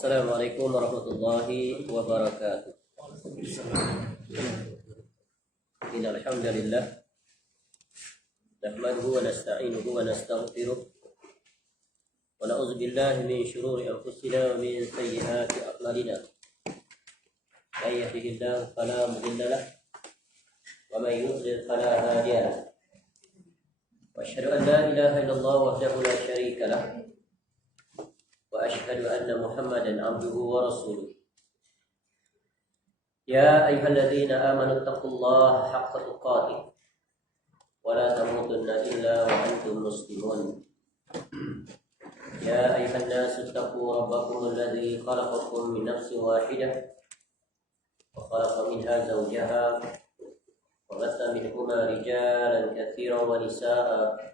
Assalamualaikum warahmatullahi wabarakatuh. Innal hamdalillah nahmaduhu wa nasta'inuhu wa nastaghfiruh wa na'udzu billahi min shururi anfusina wa min sayyiati a'malina. May yahdihillahu fala mudilla lahu wa may yudlil fala hadiya lahu. Wa asyhadu an la ilaha illallah wahdahu la syarika lahu wa asyhadu anna Muhammadan abduhu wa rasuluh. Ya ayyuhalladzina amanu taqullaha haqqa tuqatih wa la tamutunna illa wa antum muslimun. Ya ayyuhan nasu taqu rabbakum alladzi khalaqakum min nafsin wahidah wa khalaqa minha zawjaha wa batha minhuma rijalan katsiran wa nisaa'a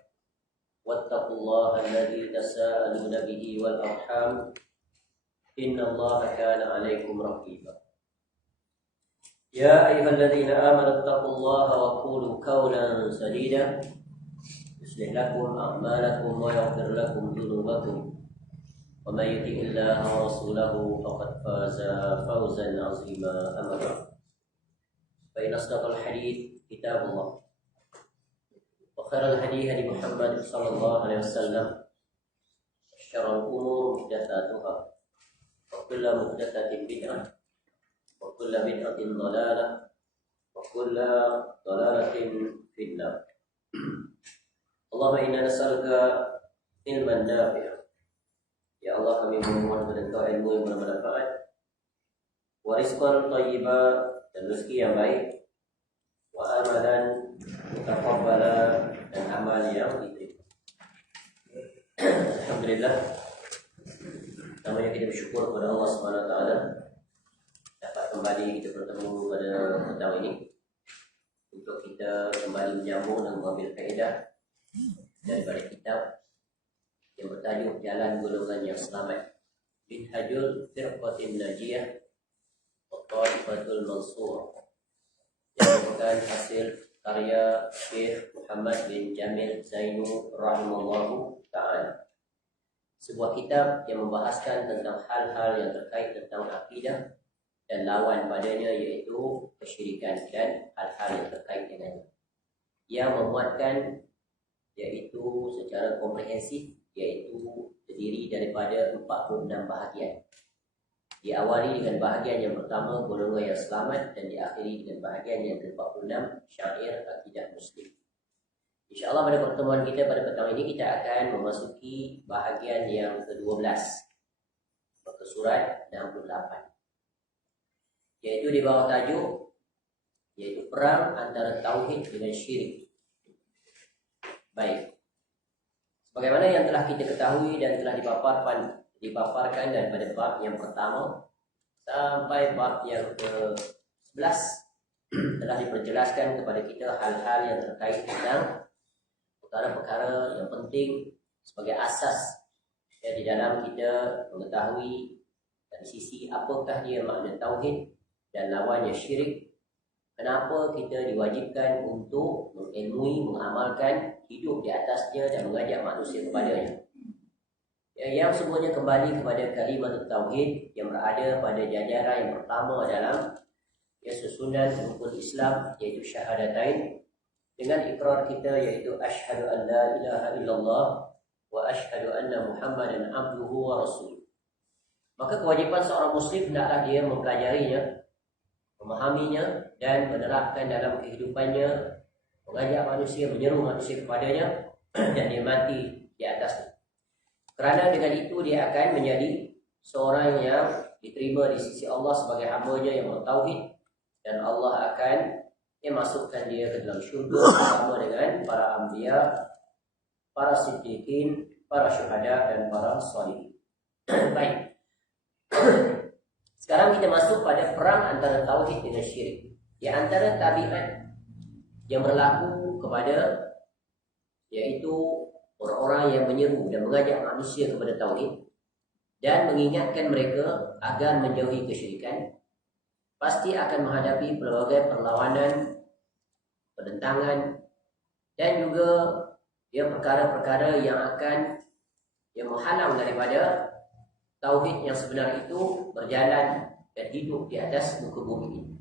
wattaqullaha alladzi tasaaluna bihi wal arham innallaha kana 'alaikum raqiba. يا أيها الذين آمنوا اتقوا الله وقولوا قولا سديدا يصلح لكم أعمالكم ويغفر لكم ذنوبكم ومن يطع الله ورسوله فقد فاز فوزا عظيما. أما بعد فإن أصدق الحديث كتاب الله وخير الهدي هدي محمد صلى الله عليه وسلم وشر الأمور محدثاتها وكل محدثة بدعة وكل بدعة ضلالة وكل ضلالة في النار. Allahumma inna nas'aluka ilman nafi'a. Ya Allah, kami memohon kepada Engkau ilmu yang bermanfaat, wa rizqan thayyiba, dan rezeki yang baik, wa amalan mutaqabbala, dan amal yang diterima. Alhamdulillah, namanya kita bersyukur kepada Allah Subhanahu wa taala dapat kembali kita bertemu pada petang ini untuk kita kembali menyambung dan mengambil faedah daripada kitab yang bertajuk Jalan Golongan yang Selamat, Minhajul Firqatin Najiyah wa Thaifatul Mansur, yang merupakan hasil karya Syekh Muhammad bin Jamil Zainu rahimallahu ta'ala. Sebuah kitab yang membahaskan tentang hal-hal yang terkait tentang akidah dan lawan padanya, yaitu kesyirikan dan hal-hal yang terkait dengannya. Ia memuatkan yaitu secara komprehensif, yaitu terdiri daripada 46 bahagian. Diawali dengan bahagian yang pertama, golongan yang selamat, dan diakhiri dengan bahagian yang ke-46, syair akidah muslim. InsyaAllah pada pertemuan kita pada petang ini kita akan memasuki bahagian yang ke-12, muka surat 68, yaitu di bawah tajuk yaitu perang antara tauhid dengan syirik. Baik, sebagaimana yang telah kita ketahui dan telah dipaparkan daripada bab yang pertama sampai bab yang ke-11 telah diperjelaskan kepada kita hal-hal yang terkait dengan perkara-perkara yang penting sebagai asas ya, di dalam kita mengetahui dari sisi apakah dia makna tauhid dan lawannya syirik. Kenapa kita diwajibkan untuk mengilmui, mengamalkan, hidup di atasnya dan mengajak manusia kepadanya. Ya, yang semuanya kembali kepada kalimat tauhid yang berada pada jajaran yang pertama dalam ya, susunan rukun Islam, yaitu syahadatain, dengan ikrar kita yaitu asyhadu an la ilaha illallah wa asyhadu anna Muhammadan abduhu wa rasuluh. Maka kewajiban seorang muslim hendaklah dia mempelajarinya, memahaminya, dan menerapkan dalam kehidupannya, mengajak manusia, menyeru manusia kepadanya, dan dia mati di atasnya. Kerana dengan itu dia akan menjadi seorang yang diterima di sisi Allah sebagai hamba-Nya yang bertauhid, dan Allah akan masukkan dia ke dalam syurga bersama dengan para anbiya, para siddiqin, para syuhada, dan para sholihin. Baik. Sekarang kita masuk pada perang antara tauhid dengan syirik. Di antara tabiat yang berlaku kepada yaitu orang-orang yang menyeru dan mengajak manusia kepada tauhid dan mengingatkan mereka agar menjauhi kesyirikan, pasti akan menghadapi pelbagai perlawanan, penentangan, dan juga perkara-perkara yang akan menghalang daripada tauhid yang sebenar itu berjalan dan hidup di atas muka bumi ini.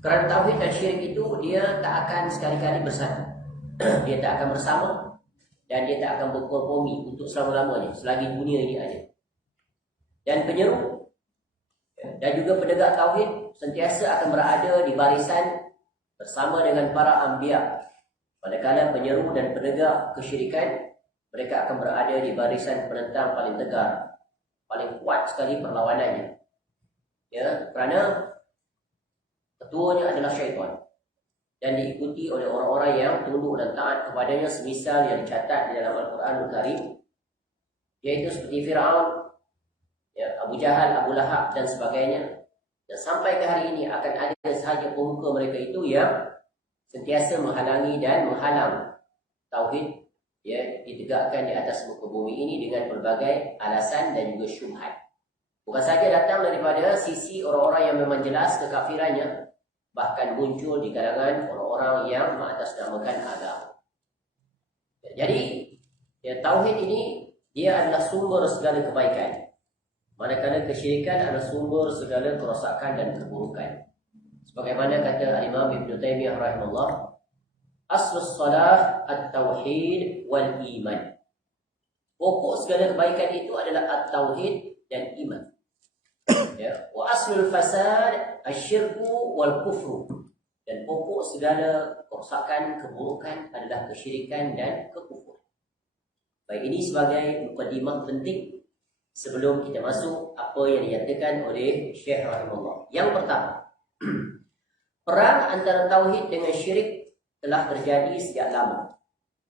Kerana tauhid dan syirik itu dia tak akan sekali-kali bersatu. Dia tak akan bersama dan dia tak akan berkompromi untuk selama-lamanya selagi dunia ini ada. Dan penyeru dan juga penegak tauhid sentiasa akan berada di barisan bersama dengan para anbiya. Manakala penyeru dan penegak kesyirikan, mereka akan berada di barisan penentang paling tegar, paling kuat sekali perlawanannya. Ya, kerana ketuanya adalah syaitan dan diikuti oleh orang-orang yang tunduk dan taat kepadanya semisal yang dicatat di dalam Al-Quranul Karim, iaitu seperti Fir'aun, ya, Abu Jahal, Abu Lahab dan sebagainya. Dan sampai ke hari ini akan ada sahaja pemuka mereka itu yang sentiasa menghalangi dan menghalang tauhid, ya, ditegakkan di atas muka bumi ini dengan berbagai alasan dan juga syubhat. Bukan saja datang daripada sisi orang-orang yang memang jelas kekafirannya, bahkan muncul di kalangan orang-orang yang mengatasnamakan agama. Jadi, ya, tauhid ini dia adalah sumber segala kebaikan, manakala kesyirikan adalah sumber segala kerosakan dan keburukan. Sebagaimana kata Imam Ibn Taymiyah rahimahullah, aslus salah at-tauhid wal iman. Pokok segala kebaikan itu adalah at-tauhid dan iman. Ya, wa aslul fasad asyirku wal kufru. Dan pokok segala kerosakan, keburukan adalah kesyirikan dan kekufuran. Baik, ini sebagai mukadimah penting sebelum kita masuk apa yang dinyatakan oleh Syekh rahimahullah. Yang pertama, perang antara tauhid dengan syirik telah terjadi sejak lama.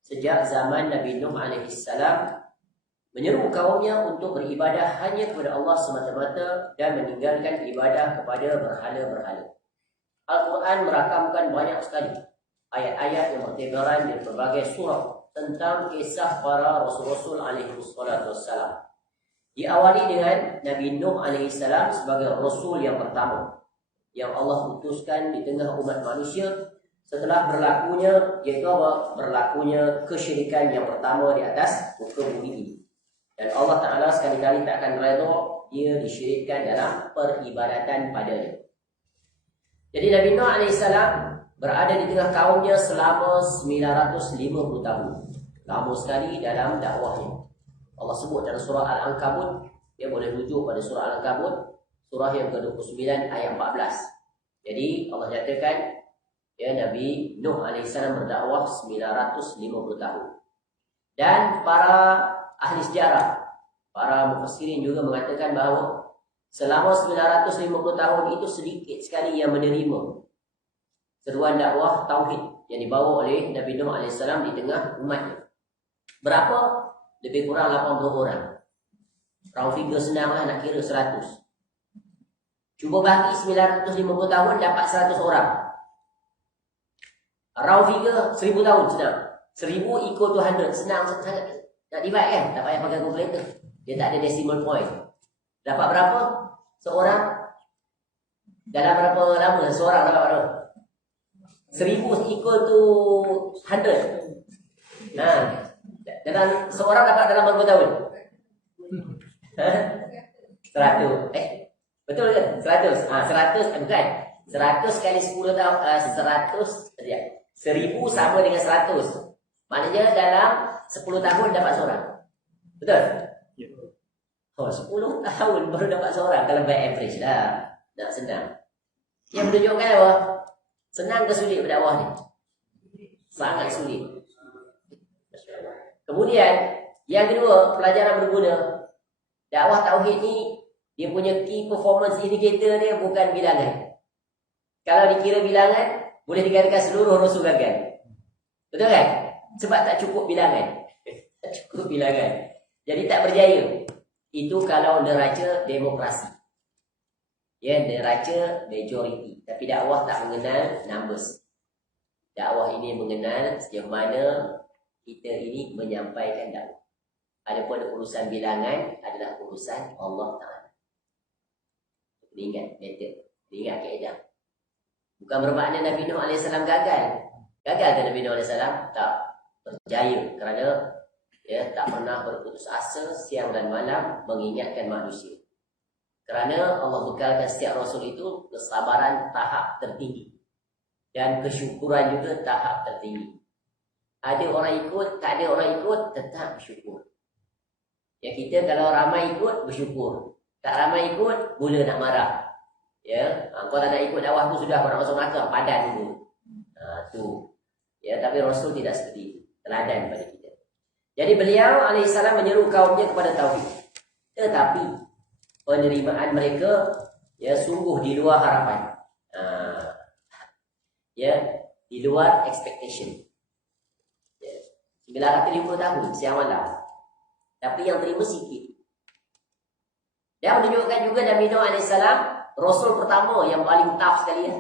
Sejak zaman Nabi Nuh AS menyeru kaumnya untuk beribadah hanya kepada Allah semata-mata dan meninggalkan ibadah kepada berhala-berhala. Al-Quran merakamkan banyak sekali ayat-ayat yang bertebaran di berbagai surah tentang kisah para rasul-rasul alaihi wassalam. Diawali dengan Nabi Nuh AS sebagai rasul yang pertama yang Allah utuskan di tengah umat manusia setelah berlakunya, iaitu apa? Berlakunya kesyirikan yang pertama di atas muka bumi ini. Dan Allah Ta'ala sekali-kali tak akan redha dia disyirikkan dalam peribadatan padanya. Jadi Nabi Nuh AS berada di tengah kaumnya selama 950 tahun. Lama sekali dalam dakwahnya. Allah sebut dalam surah Al-Ankabut, dia boleh rujuk pada surah Al-Ankabut, surah yang ke-29 ayat 14. Jadi Allah nyatakan, ya, Nabi Nuh AS berdakwah 950 tahun. Dan para ahli sejarah, para mufassirin juga mengatakan bahawa selama 950 tahun itu sedikit sekali yang menerima seruan dakwah tauhid yang dibawa oleh Nabi Nuh AS di tengah umatnya. Berapa? Lebih kurang 80 orang. Round figure senang lah, nak kira 100. Cuba bagi 950 tahun dapat 100 orang. Round figure 1000 tahun senang. 1000 equal to 100. Senang sangat. Nak divide kan? Tak payah pakai calculator. Dia tak ada decimal point. Dapat berapa? Seorang. Dalam berapa lama? Seorang dapat berapa? 1000 equal to 100. Nah, dalam seorang dapat dalam berapa tahun? 100. Betul ke? 100. 100 bukan. 100 kali 10 tahun 100 ya. 1000 sama dengan 100. Maknanya dalam 10 tahun dapat seorang. Betul? Oh, 10 tahun baru dapat seorang kalau by average dah. Nak senang. Yang menunjukkan apa? Senang ke sulit berdakwah ni? Sangat sulit. Kemudian, yang kedua, pelajaran berguna. Dakwah tauhid ni, dia punya key performance indicator dia bukan bilangan. Kalau dikira bilangan, boleh dikatakan seluruh rasul gagal. Betul kan? Sebab tak cukup bilangan. Tak cukup bilangan. Jadi tak berjaya. Itu kalau neraca demokrasi. Ya, neraca majority. Tapi dakwah tak mengenal numbers. Dakwah ini mengenal sejauh mana kita ini menyampaikan dakwah. Adapun urusan bilangan adalah urusan Allah Ta'ala. Ingat method, ingat kaedah. Bukan bermakna Nabi Nuh AS gagal. Gagal ke Nabi Nuh AS? Tak. Berjaya kerana ya, tak pernah berputus asa siang dan malam mengingatkan manusia. Kerana Allah bekalkan setiap Rasul itu kesabaran tahap tertinggi dan kesyukuran juga tahap tertinggi. Ada orang ikut, tak ada orang ikut, tetap bersyukur. Ya, kita kalau ramai ikut, bersyukur. Tak ramai ikut, mula nak marah. Ya, kau tak nak ikut dakwah tu sudah, kau nak masuk neraka, padan dulu. Tu. Ya, tapi Rasul tidak seperti itu. Teladan kepada kita. Jadi beliau alaihissalam menyeru kaumnya kepada tauhid. Tetapi penerimaan mereka ya sungguh di luar harapan. Ya, di luar expectation. Ya, 950 tahun siang malam. Tapi yang terima sikit. Dia menunjukkan juga Nabi Nuh alaihissalam Rasul pertama yang paling tough sekali ya.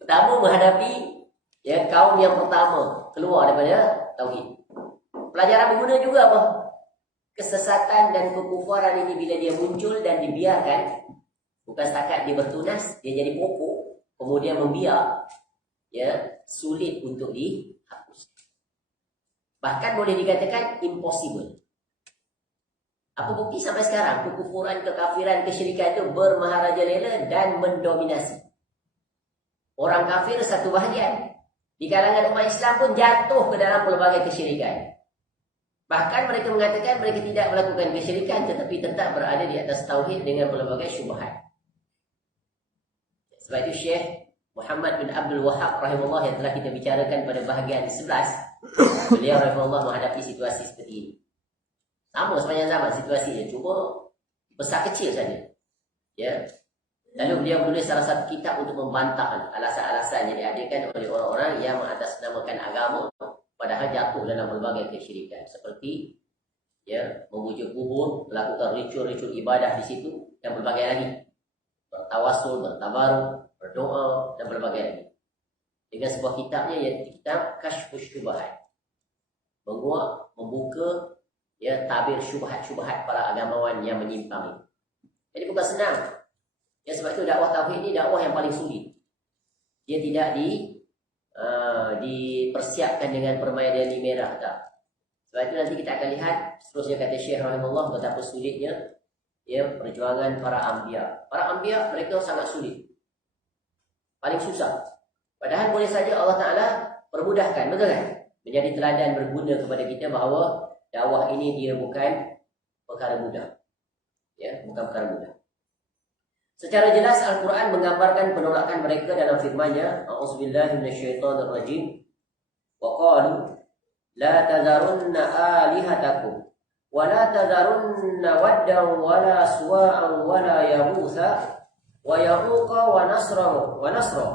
Pertama menghadapi ya kaum yang pertama keluar daripada tauhid. Pelajaran berguna juga apa? Kesesatan dan kekufuran ini bila dia muncul dan dibiarkan, bukan setakat dia bertunas, dia jadi pokok, kemudian membiak, ya sulit untuk dihapus. Bahkan boleh dikatakan impossible. Apa bukti sampai sekarang kekufuran, kekafiran, kesyirikan itu bermaharajalela dan mendominasi. Orang kafir satu bahagian. Di kalangan umat Islam pun jatuh ke dalam pelbagai kesyirikan. Bahkan mereka mengatakan mereka tidak melakukan kesyirikan tetapi tetap berada di atas tauhid dengan pelbagai syubhat. Sebab itu Syekh Muhammad bin Abdul Wahab rahimahullah yang telah kita bicarakan pada bahagian 11, beliau rahimahullah menghadapi situasi seperti ini. Sama sepanjang zaman situasinya, cuma besar kecil saja. Ya. Lalu beliau menulis salah satu kitab untuk membantah alasan-alasan yang diadakan oleh orang-orang yang mengatasnamakan agama padahal jatuh dalam berbagai kesyirikan seperti ya memuja kubur, melakukan ritual-ritual ibadah di situ dan berbagai lagi. Bertawasul, bertabaruk, berdoa dan berbagai lagi. Dengan sebuah kitabnya iaitu kitab Kashfus Syubhat. Menguak, membuka ya tabir syubhat-syubhat para agamawan yang menyimpang ini. Jadi bukan senang. Ya, sebab itu dakwah tauhid ini dakwah yang paling sulit. Dia tidak dipersiapkan dengan permainan di merah tak. Sebab itu nanti kita akan lihat seterusnya kata Syekh rahimahullah betapa sulitnya ya perjuangan para anbiya. Para anbiya mereka sangat sulit. Paling susah. Padahal boleh saja Allah Taala permudahkan, betul kan? Menjadi teladan berguna kepada kita bahawa dakwah ini dia bukan perkara mudah. Ya, bukan perkara mudah. Secara jelas Al-Quran menggambarkan penolakan mereka dalam firman-Nya, A'udzubillahi minasyaitonirrajim. Wa qalu la tadharunna alihatakum wa la tadharunna waddan wa la suwa'an wa la yaghutha wa ya'uqa wa nasra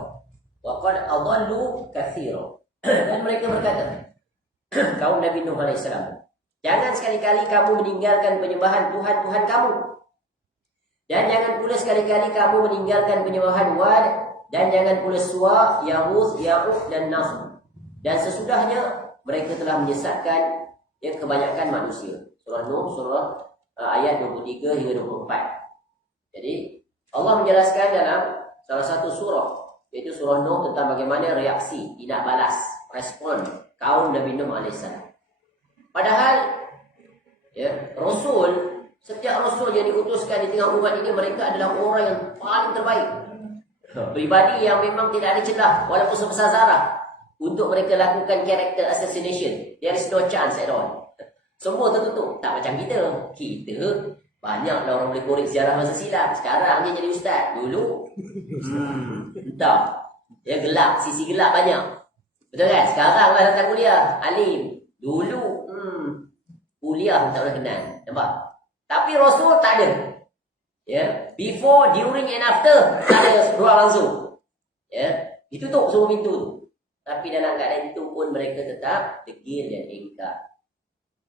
wa qad adallu katsira. Dan mereka berkata, kaum Nabi Nuh alaihissalam, jangan sekali-kali kamu meninggalkan penyembahan Tuhan-Tuhan kamu. Dan jangan pula sekali-kali kamu meninggalkan penyembahan Wad, dan jangan pula Suwa, Yahuz, Ya'uq dan Nasr. Dan sesudahnya mereka telah menyesatkan ya, kebanyakan manusia. Surah Nuh, surah ayat 23 hingga 24. Jadi Allah menjelaskan dalam salah satu surah, iaitu surah Nuh, tentang bagaimana reaksi, tindak balas, respon kaum Nabi Nuh AS. Padahal ya, setiap Rasul yang diutuskan di tengah umat ini, mereka adalah orang yang paling terbaik. Pribadi yang memang tidak ada celah, walaupun sebesar zarah, untuk mereka lakukan character assassination. There is no chance at all. Semua tertutup. Tak macam kita. Kita banyaklah orang boleh korek sejarah masa silam. Sekarang je jadi ustaz. Dulu entah. Ya gelap, sisi gelap banyak. Betul kan? Sekarang lah datang kuliah, alim. Dulu kuliah pun tak pernah kenal. Nampak? Tapi Rasul tak ada. Ya, before, during and after tak ada ruang langsung. Ya, ditutup semua pintu tu. Tapi dalam keadaan itu pun mereka tetap degil dan ingkar.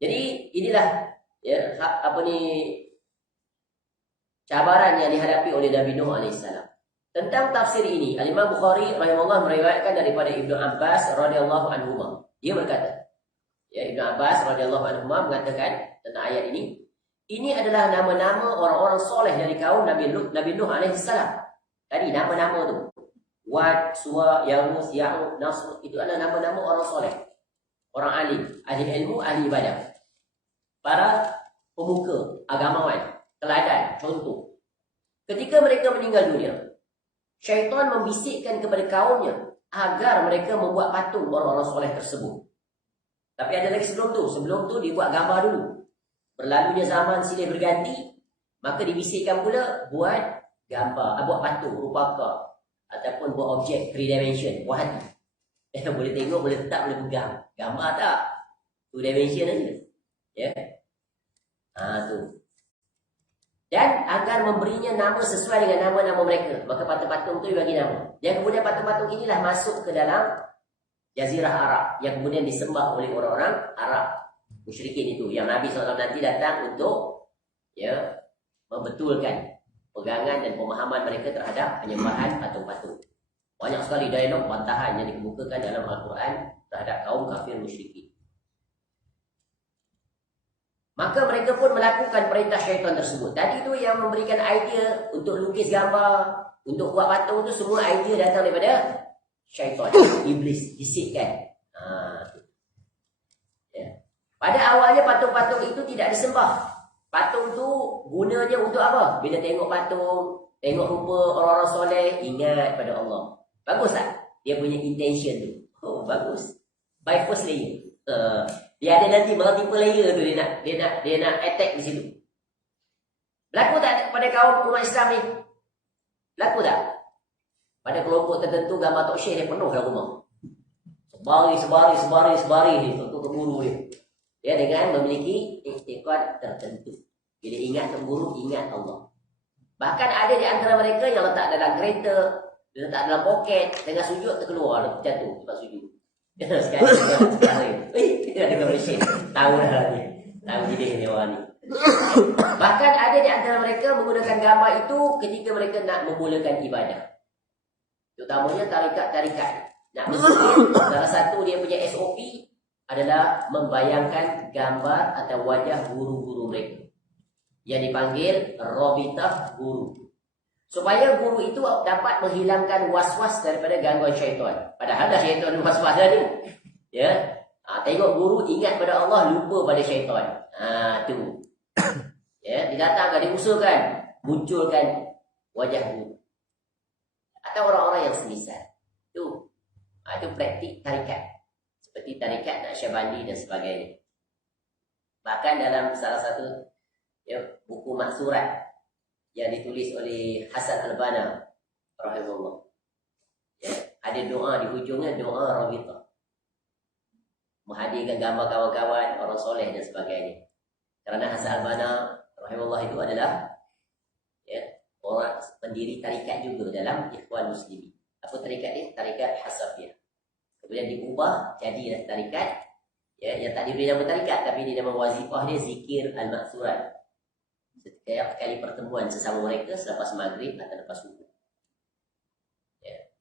Jadi inilah ya cabaran yang dihadapi oleh Nabi Nuh alaihissalam. Tentang tafsir ini, Al-Imam Bukhari rahimahullah meriwayatkan daripada Ibnu Abbas radhiyallahu anhuma. Dia berkata, ya Ibnu Abbas radhiyallahu anhuma mengatakan tentang ayat ini, ini adalah nama-nama orang-orang soleh dari kaum Nabi Nuh alaihissalam. Tadi nama-nama tu, Wad, Suwa, Yahuz, Ya'uq, Nasr, itu adalah nama-nama orang soleh. orang alim, ahli ilmu, ahli ibadah, para pemuka, agamawan, teladan, contoh. Ketika mereka meninggal dunia, syaitan membisikkan kepada kaumnya agar mereka membuat patung orang-orang soleh tersebut. Tapi ada lagi sebelum tu dia buat gambar dulu. Berlalunya zaman silih berganti, maka dibisikkan pula buat gambar, buat patung, rupaka, ataupun buat objek 3 dimension, buat hati. Boleh tengok, boleh letak, boleh pegang. Gambar tak? 2 dimension aja. Ya. Tu. Dan agar memberinya nama sesuai dengan nama-nama mereka, maka patung-patung tu dibagi nama. Dan kemudian patung-patung inilah masuk ke dalam Jazirah Arab yang kemudian disembah oleh orang-orang Arab musyrikin itu, yang Nabi SAW nanti datang untuk membetulkan pegangan dan pemahaman mereka terhadap penyembahan patung-patung. Banyak sekali dialog bantahan yang dikemukakan dalam Al-Quran terhadap kaum kafir musyrikin. Maka mereka pun melakukan perintah syaitan tersebut. Tadi tu yang memberikan idea untuk lukis gambar, untuk buat patung tu, semua idea datang daripada syaitan, iblis, bisikkan. Pada awalnya patung-patung itu tidak disembah. Patung tu gunanya untuk apa? Bila tengok patung, tengok rupa orang-orang soleh, ingat pada Allah. Bagus tak? Dia punya intention tu. Oh, bagus. By first layer. Dia ada nanti multiple layer tu dia nak attack di situ. Berlaku tak pada kaum umat Islam ni? Berlaku tak? Pada kelompok tertentu gambar Tok Syekh dia penuh dalam rumah. Sebari ni untuk guru dia. Dia dengan memiliki iktikad tertentu. Bila ingat Tok Guru, ingat Allah. Bahkan ada di antara mereka yang letak dalam kereta, dia letak dalam poket, tengah sujud terkeluar jatuh sebab sujud. Sekarang dia ada conversation. Tahu dah ni. Tahu jadi orang ni. Bahkan ada di antara mereka menggunakan gambar itu ketika mereka nak memulakan ibadah. Terutamanya tarikat-tarikat. Nak bersulit, salah satu dia punya SOP adalah membayangkan gambar atau wajah guru-guru mereka yang dipanggil Rabitah guru, supaya guru itu dapat menghilangkan was-was daripada gangguan syaitan. Padahal dah syaitan was-was dah ni. Ya. Tengok guru ingat pada Allah, lupa pada syaitan. Tu. Ya, didatangkan, diusulkan, munculkan wajah guru. Atau orang-orang yang semisal. Tu. Itu praktik tarikat. Seperti tarikat Naqsyabandi dan sebagainya. Bahkan dalam salah satu buku maksurat yang ditulis oleh Hasan Al-Banna rahimahullah, ada doa di hujungnya, doa Rabitah, menghadirkan gambar kawan-kawan orang soleh dan sebagainya. Kerana Hasan Al-Banna rahimahullah itu adalah orang pendiri tarikat juga dalam Ikhwan Muslimin. Apa tarikat ni? Tarikat Hasafiyah. Kemudian diubah jadi tarikat yang tak diberi nama tarikat, tapi di nama wazifah dia zikir al-maksurat. Setiap kali pertemuan sesama mereka selepas maghrib atau lepas subuh,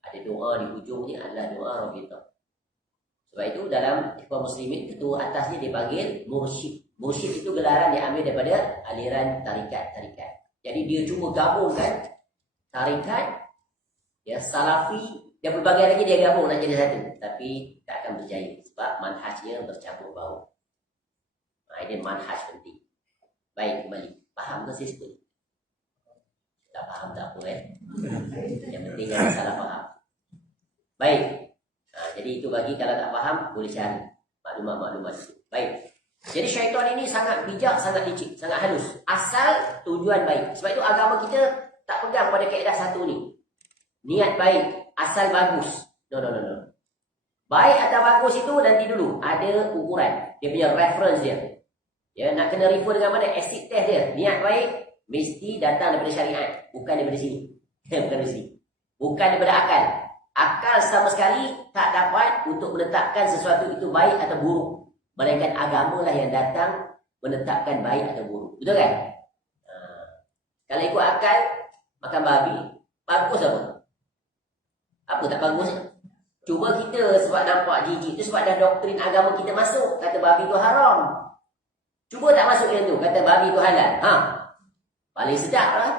ada doa di hujungnya adalah doa Rabitah. Sebab itu dalam Ikhwan Muslimin, ketua atasnya dipanggil mursyid. Mursyid itu gelaran yang ambil daripada aliran tarikat-tarikat. Jadi dia cuma gabungkan tarikat, salafi dan berbagai lagi dia gabung nak jadi satu. Tapi tak akan berjaya sebab manhajnya bercampur bau. Ini manhaj penting. Baik, kembali. Faham ke sistem? Tak faham tak apa Yang penting jangan salah faham. Baik. Jadi itu bagi kalau tak faham boleh cari maklumat-maklumat itu. Baik. Jadi syaitan ini sangat bijak, sangat licik, sangat halus. Asal tujuan baik. Sebab itu agama kita tak pegang pada kaedah satu ni. Niat baik, asal bagus. No. Baik atau bagus itu nanti dulu. Ada ukuran. Dia punya reference dia. Nak kena refer dengan mana? Acid test dia. Niat baik mesti datang daripada syariat, bukan daripada sini. Bukan daripada sini. Bukan daripada akal. Akal sama sekali tak dapat untuk menetapkan sesuatu itu baik atau buruk. Melainkan agama lah yang datang menetapkan baik atau buruk. Betul kan? Kalau ikut akal, makan babi, bagus apa? Apa tak bagus? Cuma kita sebab nampak jijik tu, sebab dah doktrin agama kita masuk. Kata babi tu haram. Cuba tak masuk yang tu, kata babi tu halal. Paling sedap lah.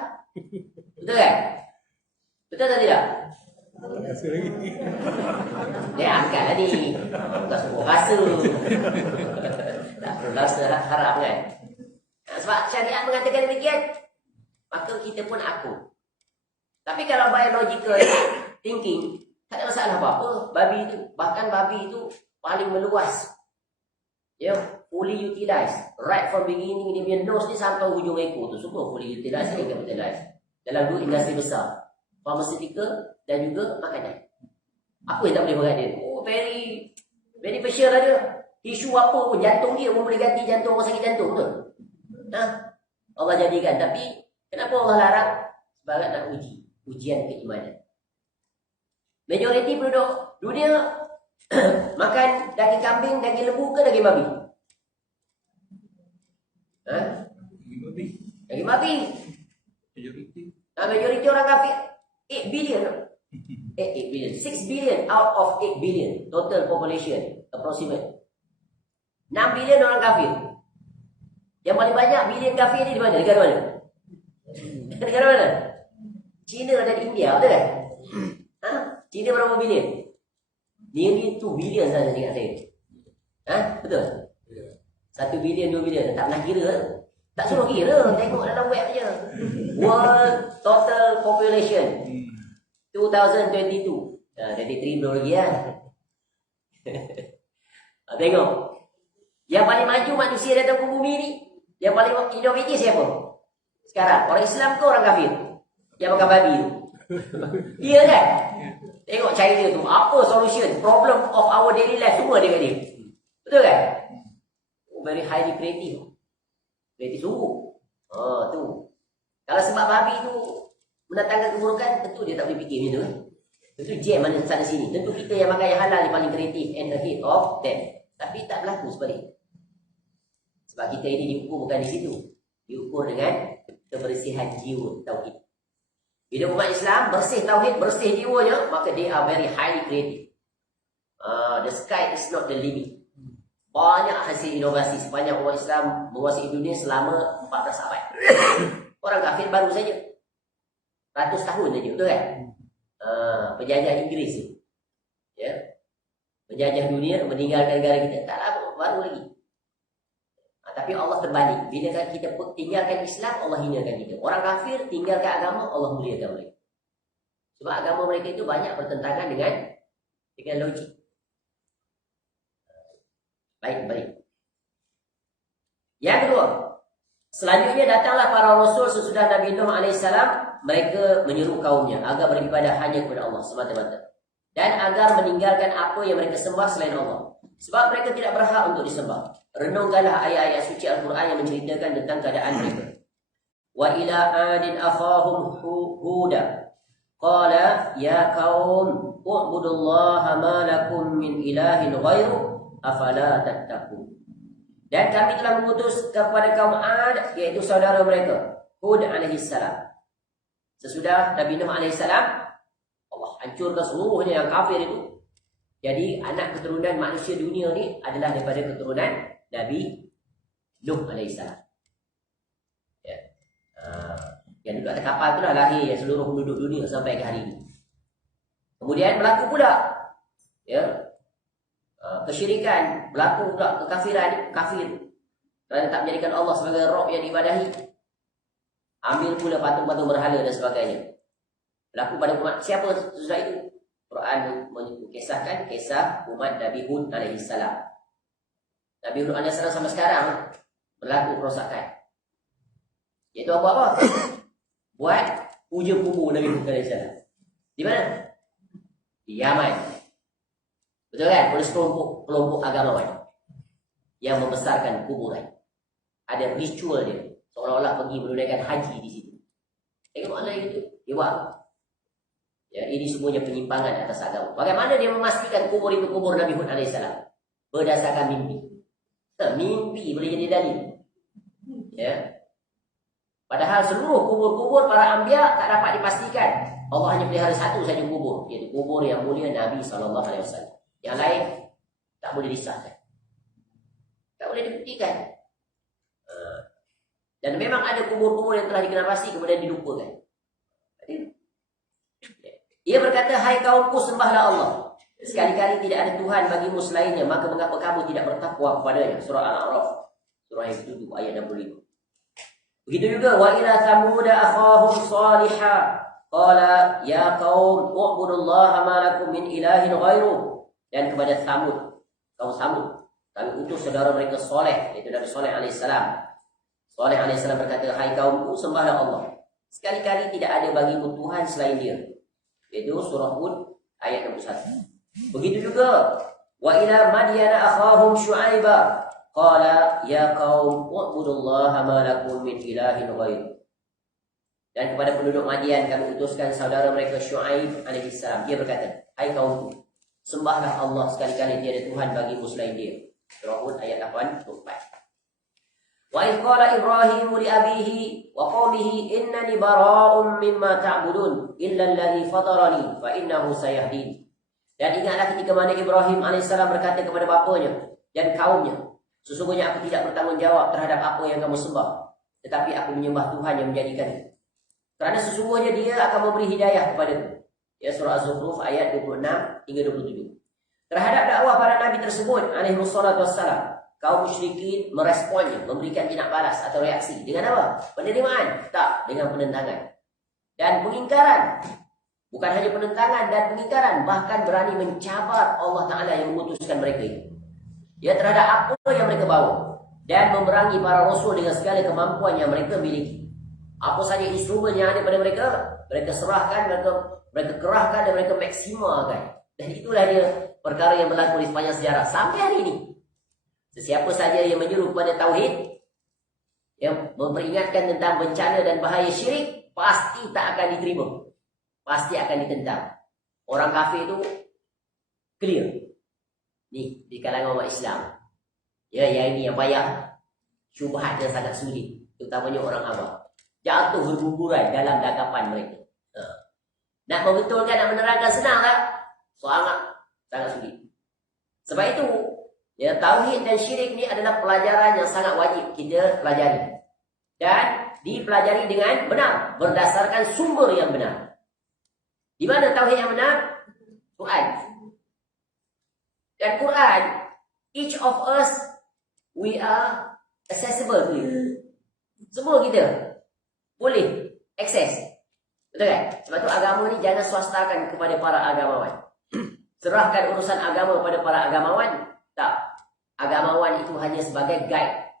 Betul kan? Betul atau tidak? Kasih lagi. Dia angkatlah ni. Bukan semua rasa. Tak perlu rasa harap kan. Sebab syariat mengatakan demikian, maka kita pun aku. Tapi kalau biological thinking, tak ada masalah apa-apa. Babi itu, bahkan babi itu paling meluas. Ya, fully utilized. Right from beginning, dia punya nose ni sampai hujung ekor tu semua fully utilized dan capitalized. Dalam dua industri besar, pharmaceutical dan juga makanan. Apa yang tak boleh berat dia? Oh, very special lah dia. Tisu apa pun, jantung dia pun boleh ganti jantung orang sakit jantung tu. Allah jadikan. Tapi kenapa Allah larang? Sebab nak uji. Ujian keimanan. Majoriti penduduk dunia makan daging kambing, daging lembu ke daging babi? Daging babi. Majoriti orang kafir. 8 billion. 8 billion. 6 billion out of 8 billion total population approximate. 6 billion orang kafir. Yang paling banyak billion kafir ni di mana? Negara mana? Negara mana? China dan India, betul kan? China berapa billion? Nearly 2 billion saja dekat saya. Betul? 1 billion, 2 billion. Tak pernah kira. Tak suruh kira. Tengok dalam web je. World total population 2022. 23 belum lagi lah. Tengok. Yang paling maju manusia datang ke bumi ni, yang paling inovatif siapa? Sekarang, orang Islam ke orang kafir? Yang makan babi tu. Iya kan? Tengok China tu, apa solution? Problem of our daily life, semua dia kat dia. Betul kan? Very highly creative. Creative sungguh. Tu. Kalau sebab babi tu mendatangkan keburukan, tentu dia tak boleh fikir macam tu kan? Tentu jam mana sana sini. Tentu kita yang makan yang halal yang paling kreatif and ahead of them. Tapi tak berlaku sebalik. Sebab kita ini diukur bukan di situ. Diukur dengan kebersihan jiwa tauhid. Bila umat Islam bersih tauhid, bersih jiwanya, maka they are very highly creative. The sky is not the limit. Banyak hasil inovasi sepanjang umat Islam menguasai dunia selama 14 abad. Orang kafir baru saja. Ratus tahun saja, betul kan? Penjajah Inggris tu. Ya. Penjajah dunia meninggalkan negara kita. Tak lama, baru lagi. Tapi Allah terbalik. Bila kita tinggalkan Islam, Allah hinakan kita. Orang kafir tinggalkan agama, Allah muliakan mereka. Sebab agama mereka itu banyak bertentangan dengan logik. Baik. Yang kedua, selanjutnya datanglah para rasul sesudah Nabi Nuh AS. Mereka menyeru kaumnya agar beribadah hanya kepada Allah semata-mata. Dan agar meninggalkan apa yang mereka sembah selain Allah. Sebab mereka tidak berhak untuk disembah. Renungkanlah ayat-ayat suci Al-Quran yang menceritakan tentang keadaan mereka. Wa ila adin akhahum huda. Qala ya qaum u'budullaha ma lakum min ilahin ghairu afala tattaqun. Dan kami telah mengutus kepada kaum Ad, iaitu saudara mereka, Hud alaihissalam. Sesudah Nabi Nuh alaihissalam, Allah hancurkan seluruhnya yang kafir itu. Jadi anak keturunan manusia dunia ni adalah daripada keturunan Nabi Nuh alaihissalam. Ya. Yang duduk atas kapal itulah lahir yang seluruh penduduk dunia sampai ke hari ini. Kemudian berlaku pula kesyirikan, berlaku pula kekafiran, kafir kerana tak menjadikan Allah sebagai Rabb yang diibadahi. Ambil pula patung-patung berhala dan sebagainya. Berlaku pada umat siapa sesudah itu? Quran mengisahkan kisah umat Nabi Hud alaihissalam. Nabi Hud alaihissalam sampai sekarang berlaku kerosakan. Iaitu apa-apa? Buat puja kubur Nabi Hud alaihissalam. Di mana? Di Yaman. Betul kan? Oleh kelompok agamawan yang membesarkan kuburan. Ada ritual dia. Seolah-olah pergi menunaikan haji di situ. Tengok mana itu? Dia buat. Ya, ini semuanya penyimpangan atas agama. Bagaimana dia memastikan kubur itu kubur Nabi Hud alaihissalam? Berdasarkan mimpi. Mimpi boleh jadi dalil. Ya. Padahal seluruh kubur-kubur para anbiya tak dapat dipastikan. Allah hanya pelihara satu saja kubur, iaitu kubur yang mulia Nabi SAW. Yang lain tak boleh disahkan. Tak boleh dibuktikan. Dan memang ada kubur-kubur yang telah dikenal pasti kemudian dilupakan. Ia berkata, hai kaumku, sembahlah Allah. Sekali-kali tidak ada Tuhan bagimu selainnya, maka mengapa kamu tidak bertakwa kepadanya? Surah Al-A'raf, surah yang ke-7 ayat 65. Begitu juga wa ila thamud akhahum salihah qala ya qaum u'budullaha ma lakum min ilahin ghairu. Dan kepada Thamud, kaum Thamud, kami utus saudara mereka Saleh, yaitu Nabi Saleh alaihissalam. Saleh alaihissalam berkata, hai kaumku, sembahlah Allah. Sekali-kali tidak ada bagimu Tuhan selain Dia. Yaitu surah Hud ayat 61. Begitu juga wa ila madyana akhahum syu'aiba qala ya qaum u'budullaha ma lakum min ilahin ghairu. Dan kepada penduduk Madian kami utuskan saudara mereka Syuaib alaihissalam. Dia berkata, hai kaumku, sembahlah Allah, sekali-kali tiada Tuhan bagimu selain Dia. Surah Hud ayat 84. Wa idh qala Ibrahim li abihi wa qaumihi innani bara'un mimma ta'budun illa alladhi fatarani fa innahu sayahdin. Dan ingatlah ketika mana Ibrahim alaihissalam berkata kepada bapanya dan kaumnya, sesungguhnya aku tidak bertanggungjawab terhadap apa yang kamu sembah, tetapi aku menyembah Tuhan yang menjadikannya. Kerana sesungguhnya Dia akan memberi hidayah kepadaku. Ya, surah Az-Zukhruf ayat 26 hingga 27. Terhadap dakwah para nabi tersebut alaihi wassalatu wassalam, kaum musyrikin meresponnya, memberikan tindak balas atau reaksi dengan apa? Penerimaan? Tak, dengan penentangan dan pengingkaran. Bukan hanya penentangan dan pengingkaran, bahkan berani mencabar Allah Ta'ala yang mengutuskan mereka itu, ya, terhadap apa yang mereka bawa, dan memerangi para rasul dengan segala kemampuan yang mereka miliki. Apa saja instrumen yang ada pada mereka, mereka serahkan, mereka kerahkan dan mereka maksimalkan. Dan itulah dia perkara yang berlaku di sepanjang sejarah sampai hari ini. Sesiapa saja yang menyuruh kepada tauhid, yang memperingatkan tentang bencana dan bahaya syirik, pasti tak akan diterima, pasti akan ditentang. Orang kafir itu clear ni di kalangan umat Islam. Ya, yang ini yang payah, syubhat yang sangat sulit, terutamanya orang awam, jatuh berguguran dalam dagapan mereka. Nak membetulkan, nak menerangkan senang tak? Sangat sulit. Sebab itu, ya, tauhid dan syirik ni adalah pelajaran yang sangat wajib kita pelajari. Dan dipelajari dengan benar, berdasarkan sumber yang benar. Di mana tauhid yang benar? Quran. Dan Quran, each of us, we are accessible to it. Semua kita boleh akses. Betul kan? Sebab tu agama ni jangan swastakan kepada para agamawan. Serahkan urusan agama kepada para agamawan. Tak. Agamawan itu hanya sebagai guide.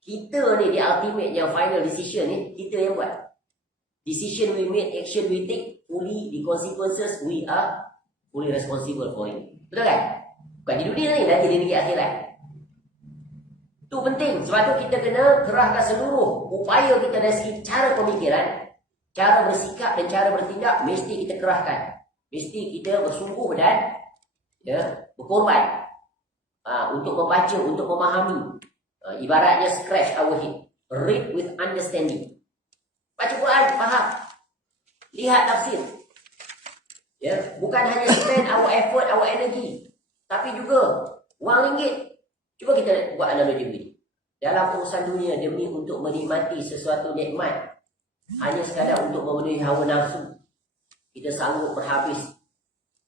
Kita ni, the ultimate yang final decision ni, kita yang buat. Decision we make, action we take, fully the consequences we are fully responsible for it. Betul kan? Bukan di dunia ni, nanti di negeri akhirat. Itu penting. Sebab tu kita kena kerahkan seluruh upaya kita dari segi cara pemikiran, cara bersikap dan cara bertindak, mesti kita kerahkan. Mesti kita bersungguh dan, ya, berkorban untuk membaca, untuk memahami. Ibaratnya scratch our head, read with understanding. Baca Quran, faham, lihat tafsir. Ya, bukan hanya spend our effort, our energy, tapi juga RM1. Cuba kita buat analogi begini. Dalam urusan dunia, demi untuk menikmati sesuatu nikmat, hanya sekadar untuk memenuhi hawa nafsu, kita sanggup berhabis,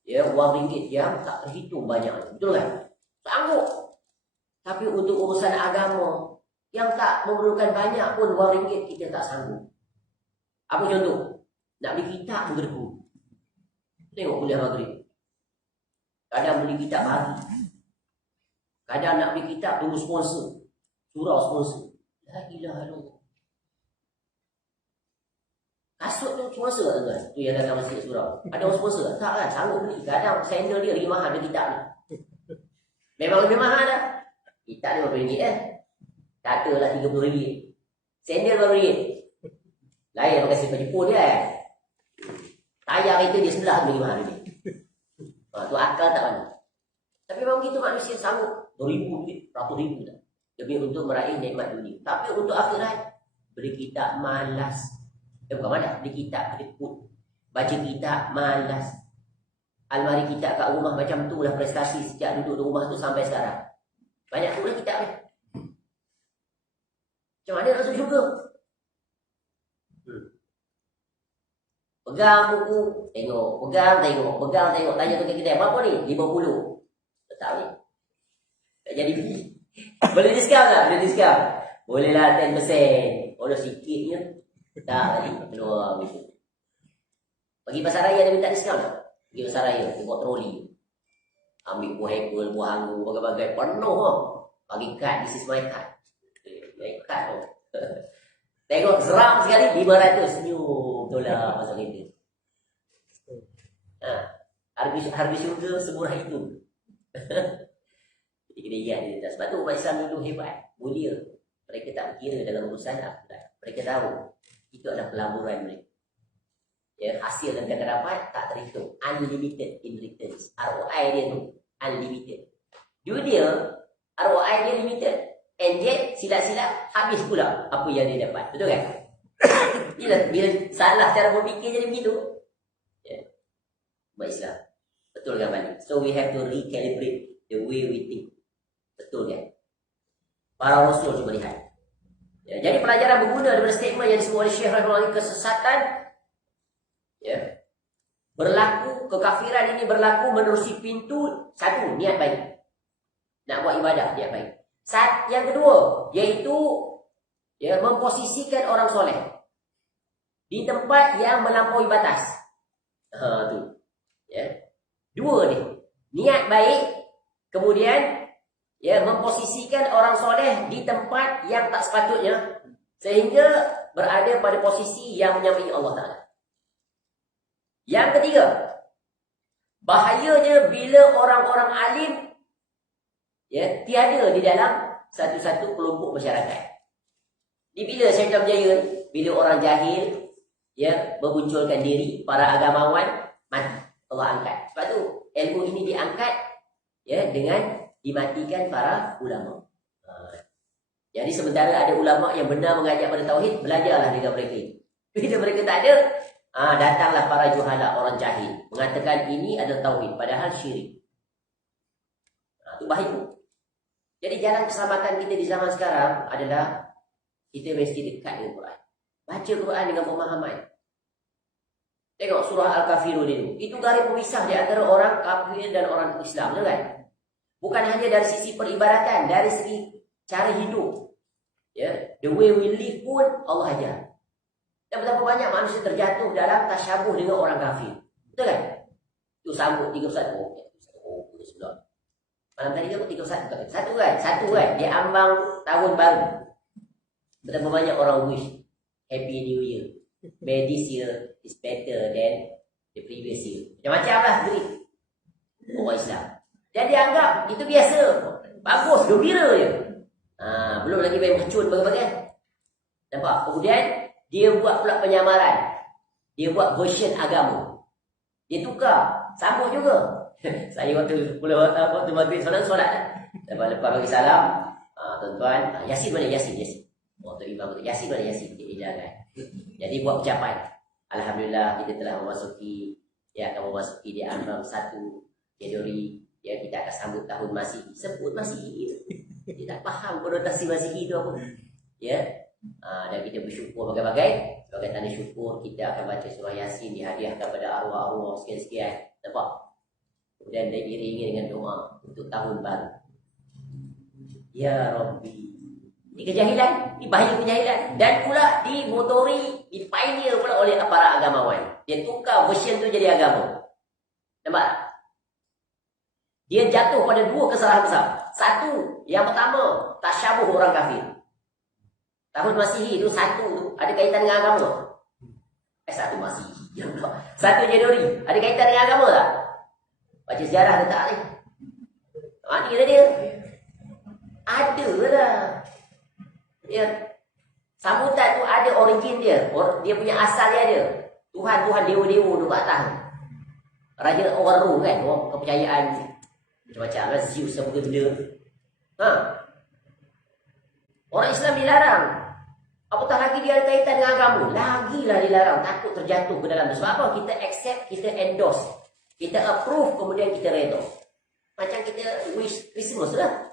ya, RM1 yang tak terhitung banyak. Betul kan? Sanggup. Tapi untuk urusan agama yang tak memerlukan banyak pun RM1 kita tak sanggup. Apa contoh? Nak beli kitab pun gerku. Tengok kuliah maghrib. Kadang beli kitab pagi. Kadang nak beli kitab tunggu sponsor. Surau sponsor. La ilaha illallah. Kasut tu sponsor tak tuan? Tu yang datang masjid surau. Ada orang sponsor tak kan? Sanggup beli. Kadang sandal dia lagi mahal dari kitab ni. Memang lebih mahal dah. Kitab RM50 Katalah RM30. Sandal RM1. Lain pakai sifat Jepun dia tayar itu dia sebelah lagi mahal ni. Tu akal tak mana. Tapi memang gitu manusia sanggup RM1,000, RM100,000 tak? Demi untuk meraih nikmat dunia. Tapi untuk akhirat, beli kitab malas. Bukan malas, beli kitab kedekut. Baca kitab malas. Almari kitab kat rumah macam tu lah prestasi sejak duduk di rumah tu sampai sekarang. Banyak tu lah kitab ni. Macam mana nak masuk syurga? Pegang buku, tengok. Pegang, tengok. Pegang, tengok. Tanya tu kedai, berapa ni? 50. Tak ni. Tak jadi beli. Boleh diskaun tak? Boleh diskaun. Boleh lah 10%. Oh, dah sikitnya. Tak tadi. Keluar begitu. Pergi pasar raya dia minta diskaun tak? Pergi pasar raya, dia bawa troli. Ambil buah apple, buah anggur, bagai-bagai. Penuh lah. Bagi kad, this is my card. My card tu. Tengok seram sekali, 500 senyum. Betul lah pasal kereta. Harga syurga semurah itu. Jadi kena ingat dia. Sebab tu umat Islam dulu hebat, mulia. Mereka tak berkira dalam urusan akhirat. Mereka tahu itu adalah pelaburan mereka. Ya, hasil yang mereka dapat tak terhitung. Unlimited in returns. ROI dia tu unlimited. Dunia ROI dia limited. And yet silap-silap habis pula apa yang dia dapat. Betul kan? Bila salah cara berfikir jadi begitu. Ya. Umat Islam. Betul kan balik? So we have to recalibrate the way we think. Betul kan? Para Rasul cuba lihat. Ya, jadi pelajaran berguna daripada statement yang disebut oleh Syekh Rahimahullah, kesesatan. Ya. Berlaku, kekafiran ini berlaku menerusi pintu satu, niat baik. Nak buat ibadah, niat baik. Yang kedua, iaitu ya, memposisikan orang soleh di tempat yang melampaui batas. Tu. Ya. Dua ni. Niat baik, kemudian ya, memposisikan orang soleh di tempat yang tak sepatutnya sehingga berada pada posisi yang menyamai Allah Ta'ala. Yang ketiga, bahayanya bila orang-orang alim ya, tiada di dalam satu-satu kelompok masyarakat. Di bila Syaitan berjaya, bila orang jahil ya, memunculkan diri, para agamawan mati, Allah angkat. Sebab tu ilmu ini diangkat ya, dengan dimatikan para ulama. Jadi sementara ada ulama yang benar mengajak pada tauhid, belajarlah dengan mereka. Bila mereka tak ada, datanglah para juhala, orang jahil, mengatakan ini adalah tauhid, padahal syirik. Itu bahaya. Jadi jalan keselamatan kita di zaman sekarang adalah kita mesti dekat dengan Quran. Baca Quran dengan pemahaman. Tengok surah Al-Kafirun itu. Itu garis pemisah di antara orang kafir dan orang Islam, betul kan? Bukan hanya dari sisi peribadatan, dari segi cara hidup. Ya, the way we live pun Allah ajar. Dan betapa banyak manusia terjatuh dalam tasyabuh dengan orang kafir. Betul kan? Itu sambut 31. Oh, sebelah. Malam tadi aku 31. Satu kan? Dia ambang tahun baru. Betapa banyak orang wish Happy New Year. May this year is better than the previous year. Macam-macam lah duit orang Islam. Dan dia anggap itu biasa. Bagus, gembira je. Belum lagi main bercun bagai-bagai. Nampak? Kemudian dia buat pula penyamaran. Dia buat version agama. Dia tukar. Sambut juga. Saya waktu maghrib solat. Lepas bagi salam, tuan-tuan, Yasin mana Yasin? Waktu imam kata Yasin mana Yasin? Dia edarkan. Jadi buat ucapan. Alhamdulillah kita telah memasuki akan memasuki di Amram 1 Januari. Ya, kita akan sambut tahun Masihi. Sebut Masihi. Dia tak faham konotasi Masihi itu apa. Ya. Dan kita bersyukur bagai-bagai. Sebagai tanda syukur, kita akan baca surah Yasin, dihadiahkan kepada arwah-arwah sekian-sekian. Nampak? Kemudian diiringi dengan doa untuk tahun baru. Ya Rabbi. Ini kejahilan, ini bahaya kejahilan. Dan pula dimotori, dipioneer pula oleh para agamawan. Dia tukar version tu jadi agama. Nampak? Dia jatuh pada dua kesalahan besar. Satu, yang pertama, tasyabuh orang kafir. Tahun Masihi itu satu tu ada kaitan dengan agama. Satu Masihi. 1 Januari ada kaitan dengan agama tak? Baca sejarah ada tak ni? Ni kata dia. Ada lah. Ya. Sambutan tu ada origin dia. Dia punya asal dia ada. Tuhan-Tuhan, dewa-dewa tu kat atas. Raja orang Rom kan, orang kepercayaan macam-macam lah, Zeus apa benda. Orang Islam dilarang. Apatah lagi dia ada kaitan dengan agama, lagilah dilarang, takut terjatuh ke dalam tu. Sebab apa? Kita accept, kita endorse, kita approve, kemudian kita redha. Macam kita wish Christmas lah.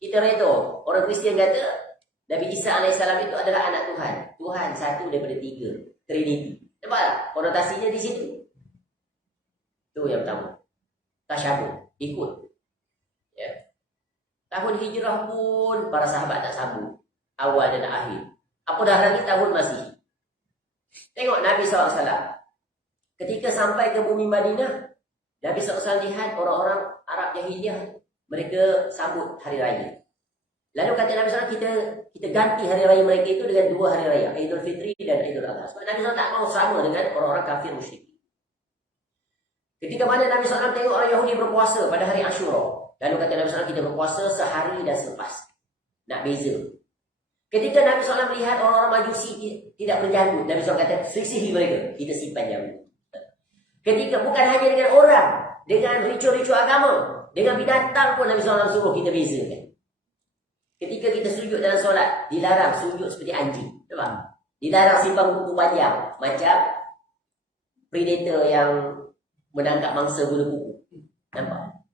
Kita redha. Orang Kristian kata Nabi Isa AS itu adalah anak Tuhan. Tuhan satu daripada 3, Trinity. Nampak tak konotasinya di situ? Itu yang pertama. Tasyabuh, ikut. Ya. Tahun hijrah pun para sahabat tak sambung. Awal dan akhir. Apa dah lagi tahun masih. Tengok Nabi SAW. Ketika sampai ke bumi Madinah, Nabi SAW lihat orang-orang Arab Jahiliyah. Mereka sambut hari raya. Lalu kata Nabi SAW, kita ganti hari raya mereka itu dengan 2 hari raya. Idul Fitri dan Idul Adha. Sebab Nabi SAW tak mau sama dengan orang-orang kafir musyrik. Ketika mana Nabi SAW tengok orang Yahudi berpuasa pada hari Ashura. Lalu kata Nabi SAW, kita berpuasa sehari dan selepas. Nak beza. Ketika Nabi SAW melihat orang-orang Majusi tidak berjanggut, Nabi SAW kata, selisihi mereka. Kita simpan janggut. Ketika bukan hanya dengan orang, dengan ritual-ritual agama, dengan binatang pun Nabi SAW suruh kita bezakan. Ketika kita sujud dalam solat, dilarang sujud seperti anjing. Nampak? Dilarang simpan buku panjang. Macam predator yang menangkap mangsa guna kuku. Nampak?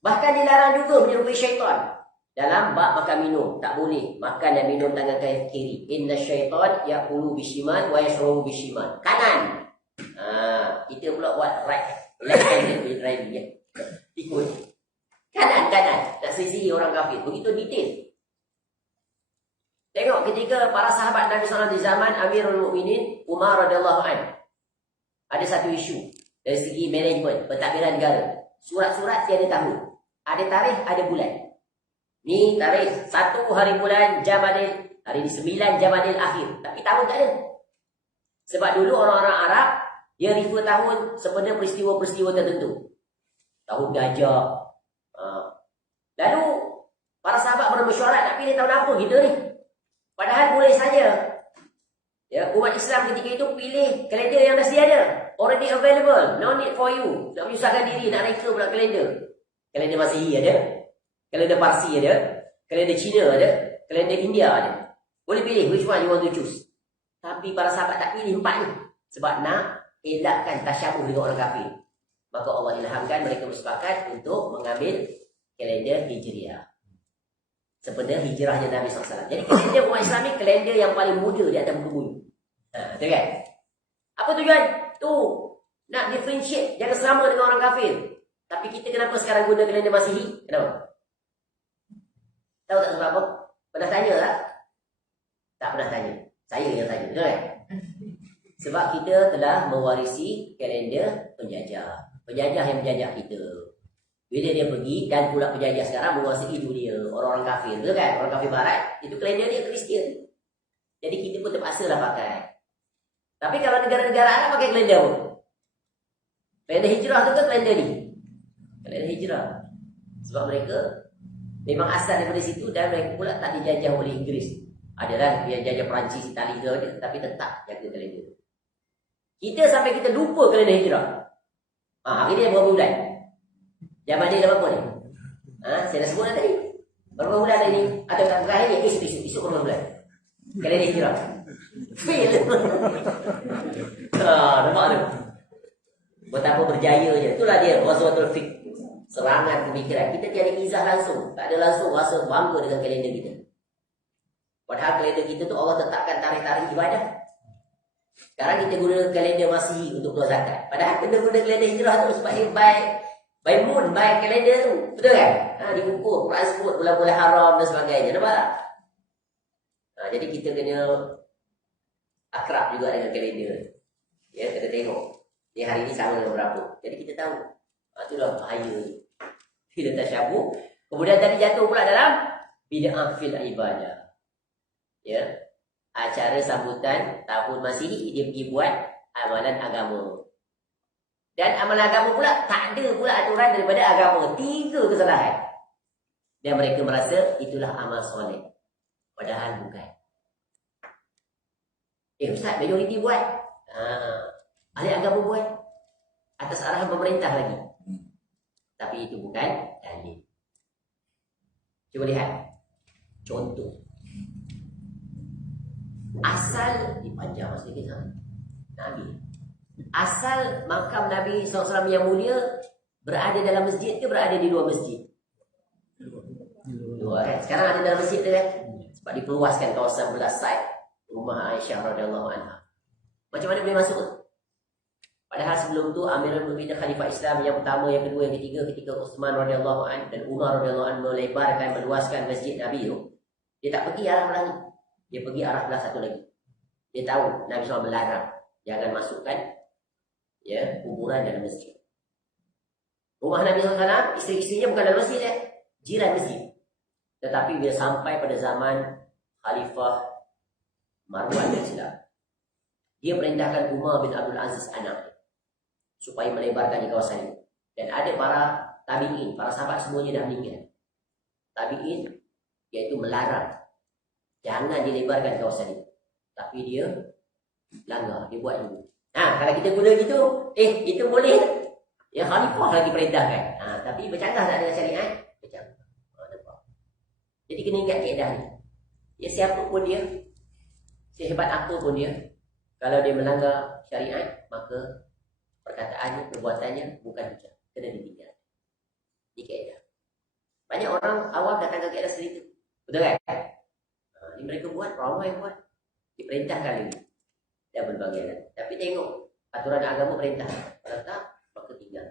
Bahkan dilarang juga menyerupai syaitan. Dalam bab makan minum. Tak boleh makan dan minum tangan kiri. Inna syaitan ya'kulu bishiman wa yashrabu bishiman. Kanan. Kita pula buat right. Left-handed with driving. Ya. Ikut. Kanan. Nak sisi orang kafir. Begitu detail. Tengok ketika para sahabat Nabi SAW di zaman Amirul Mukminin Umar radhiyallahu anhu. Ada satu isu. Dari segi management, pentadbiran negara. Surat-surat tiada tahun. Ada tarikh, ada bulan. Ni tarikh 1 hari bulan Jamadil, hari ni 9 Jamadil akhir. Tapi tahun tak ada. Sebab dulu orang-orang Arab, dia refer tahun sebenarnya peristiwa-peristiwa tertentu. Tahun gajah. Lalu, para sahabat bermesyuarat nak pilih tahun apa kita ni. Padahal boleh saja. Ya, umat Islam ketika itu pilih kalender yang dah sedia ada. Already available. No need for you. Nak menyusahkan diri, nak reka pula kalender. Kalender Masihi ada. Kalender Parsi ada. Kalender Cina ada. Kalender India ada. Boleh pilih which one you want to choose. Tapi para sahabat tak pilih 4 ni. Sebab nak elakkan tasyabuh dengan orang kafir. Maka Allah ilhamkan mereka bersepakat untuk mengambil kalender Hijriah. Sebenarnya hijrahnya Nabi SAW. Jadi kalender umat Islam ni kalender yang paling muda di atas muka bumi. Betul kan? Apa tujuan? Tu nak differentiate, jangan sama dengan orang kafir. Tapi kita kenapa sekarang guna kalender Masihi? Kenapa? Tahu tak sebab apa? Pernah tanya tak? Tak pernah tanya. Saya yang tanya, betul kan? Sebab kita telah mewarisi kalender penjajah. Penjajah yang menjajah kita. Bila dia pergi dan pula penjajah sekarang menguasai dunia, orang-orang kafir, betul kan? Orang kafir barat, itu kalender dia Kristian. Jadi kita pun terpaksa lah pakai. Tapi kalau negara-negara Arab pakai kalender pun. Kalender hijrah tu ke kalender ni? Kalender hijrah. Sebab mereka memang asal daripada situ dan mereka pula tak dijajah oleh Inggeris. Adalah yang jajah Perancis, Itali tu, tapi tetap jaga kalender. Kita sampai kita lupa kalender hijrah. Hari ni berapa bulan? Zaman dia dah berapa ni? Saya dah sebut dah tadi. Berapa bulan dah ni? Atau tak bukan hari ni? Esok berapa bulan? Kalender hijrah. Fail. Nampak tu? Betapa berjayanya. Itulah dia Ghazwatul Fiqh. Serangan pemikiran. Kita tiada izah langsung. Tak ada langsung rasa bangga dengan kalender kita. Padahal kalender kita tu Allah tetapkan tarikh-tarikh ibadah. Sekarang kita guna kalender Masihi untuk keluar zakat. Padahal kena guna kalender hijrah tu sebab dia by moon, by kalender tu. Betul kan? Diukur, Quran sebut bulan-bulan haram dan sebagainya. Nampak tak? Jadi kita kena akrab juga dengan kalender. Ya, kena tengok. Dia hari ni sama dengan berapa. Jadi kita tahu. Itulah bahaya. Bila tasyabuh. Kemudian tadi jatuh pula dalam bid'ah fil ibadah. Ya. Acara sambutan tahun Masihi dia pergi buat amalan agama. Dan amalan agama pula tak ada pula aturan daripada agama. 3 kesalahan. Dan mereka merasa itulah amal soleh. Padahal bukan. Ustaz, majoriti buat. Ahli agama buat. Atas arahan pemerintah lagi. Tapi itu bukan dalil. Cuba lihat. Contoh. Asal dipanjang sedikit Nabi. Asal makam Nabi SAW yang mulia berada dalam masjid ke berada di luar masjid? Dua kan? Sekarang ada dalam masjid tu kan? Sebab diperluaskan kawasan belah side rumah Aisyah radhiyallahu anha. Macam mana boleh masuk? Padahal sebelum tu Amirul Mukminin Khalifah Islam yang pertama, yang kedua, yang ketiga, ketika Uthman radhiyallahu anhu dan Umar radhiyallahu anhu melebarkan, meluaskan masjid Nabi tu, dia tak pergi arah belah ni. Dia pergi arah belah satu lagi. Dia tahu Nabi SAW melarang jangan masukkan kuburan dalam masjid. Rumah Nabi SAW, isteri-isterinya bukan dalam masjid, jiran masjid. Tetapi bila sampai pada zaman Khalifah Marwan bin Silap, dia perintahkan Umar bin Abdul Aziz anak supaya melebarkan di kawasan ini. Dan ada para tabi'in, para sahabat semuanya dah meninggal. Tabi'in iaitu melarang jangan dilebarkan kawasan ini. Tapi dia langgar, dia buat dulu. Kalau kita guna gitu, itu boleh. Ya, khalifah lagi perintahkan. Tapi bercanggah tak dengan syariat? Bercanggah. Jadi kena ingat kaedah ni. Ya, siapa pun dia, sehebat apa pun dia, kalau dia melanggar syariat, maka perkataannya, perbuatannya bukan hujah, kena ditinggal. Ini kaedah. Banyak orang awam datang ke kaedah seperti itu. Betul kan? Ini mereka buat, ramai yang buat. Diperintahkan lagi. Dan berbagai hal. Tapi tengok, aturan agama perintah. Kalau tak, maka tinggal.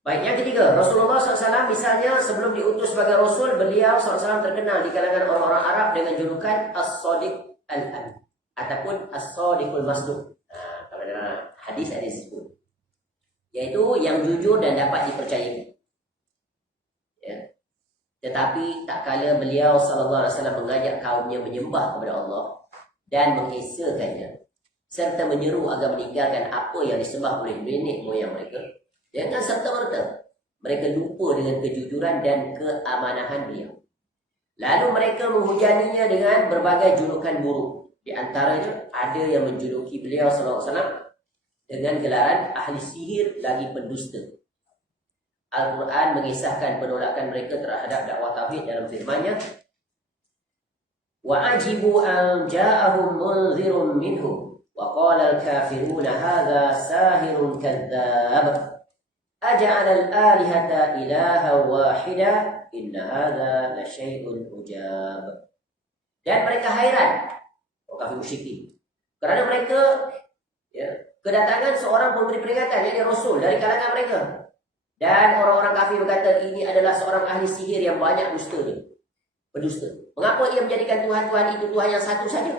Baik, yang ketiga, Rasulullah SAW misalnya sebelum diutus sebagai Rasul, beliau SAW terkenal di kalangan orang-orang Arab dengan julukan As-Sadiq Al-Amin ataupun As-Sadiqul Masduq. Kalau dalam hadis ada disebut, iaitu yang jujur dan dapat dipercayai. Ya. Tetapi tak kala beliau SAW mengajak kaumnya menyembah kepada Allah dan mengesakannya, serta menyeru agar meninggalkan apa yang disembah oleh nenek moyang mereka, dengan serta-merta mereka lupa dengan kejujuran dan keamanahan beliau. Lalu mereka menghujaninya dengan berbagai julukan buruk. Di antaranya ada yang menjuluki beliau SAW dengan gelaran ahli sihir lagi pendusta. Al-Quran mengisahkan penolakan mereka terhadap dakwah tauhid dalam firman-Nya, wa ajibu an ja'ahum munzirun minhum wa qala al-kafiruna hadza sahirun kadzdzab aja'ala al-alihata ilaha wahida inna hadza la syai'un ujab. Dan mereka hairan, orang kafir musyrikin, kerana mereka kedatangan seorang pemberi peringatan, yakni Rasul dari kalangan mereka. Dan orang-orang kafir berkata ini adalah seorang ahli sihir yang banyak dusta dia, pendusta. Mengapa ia menjadikan Tuhan-Tuhan itu Tuhan yang satu saja?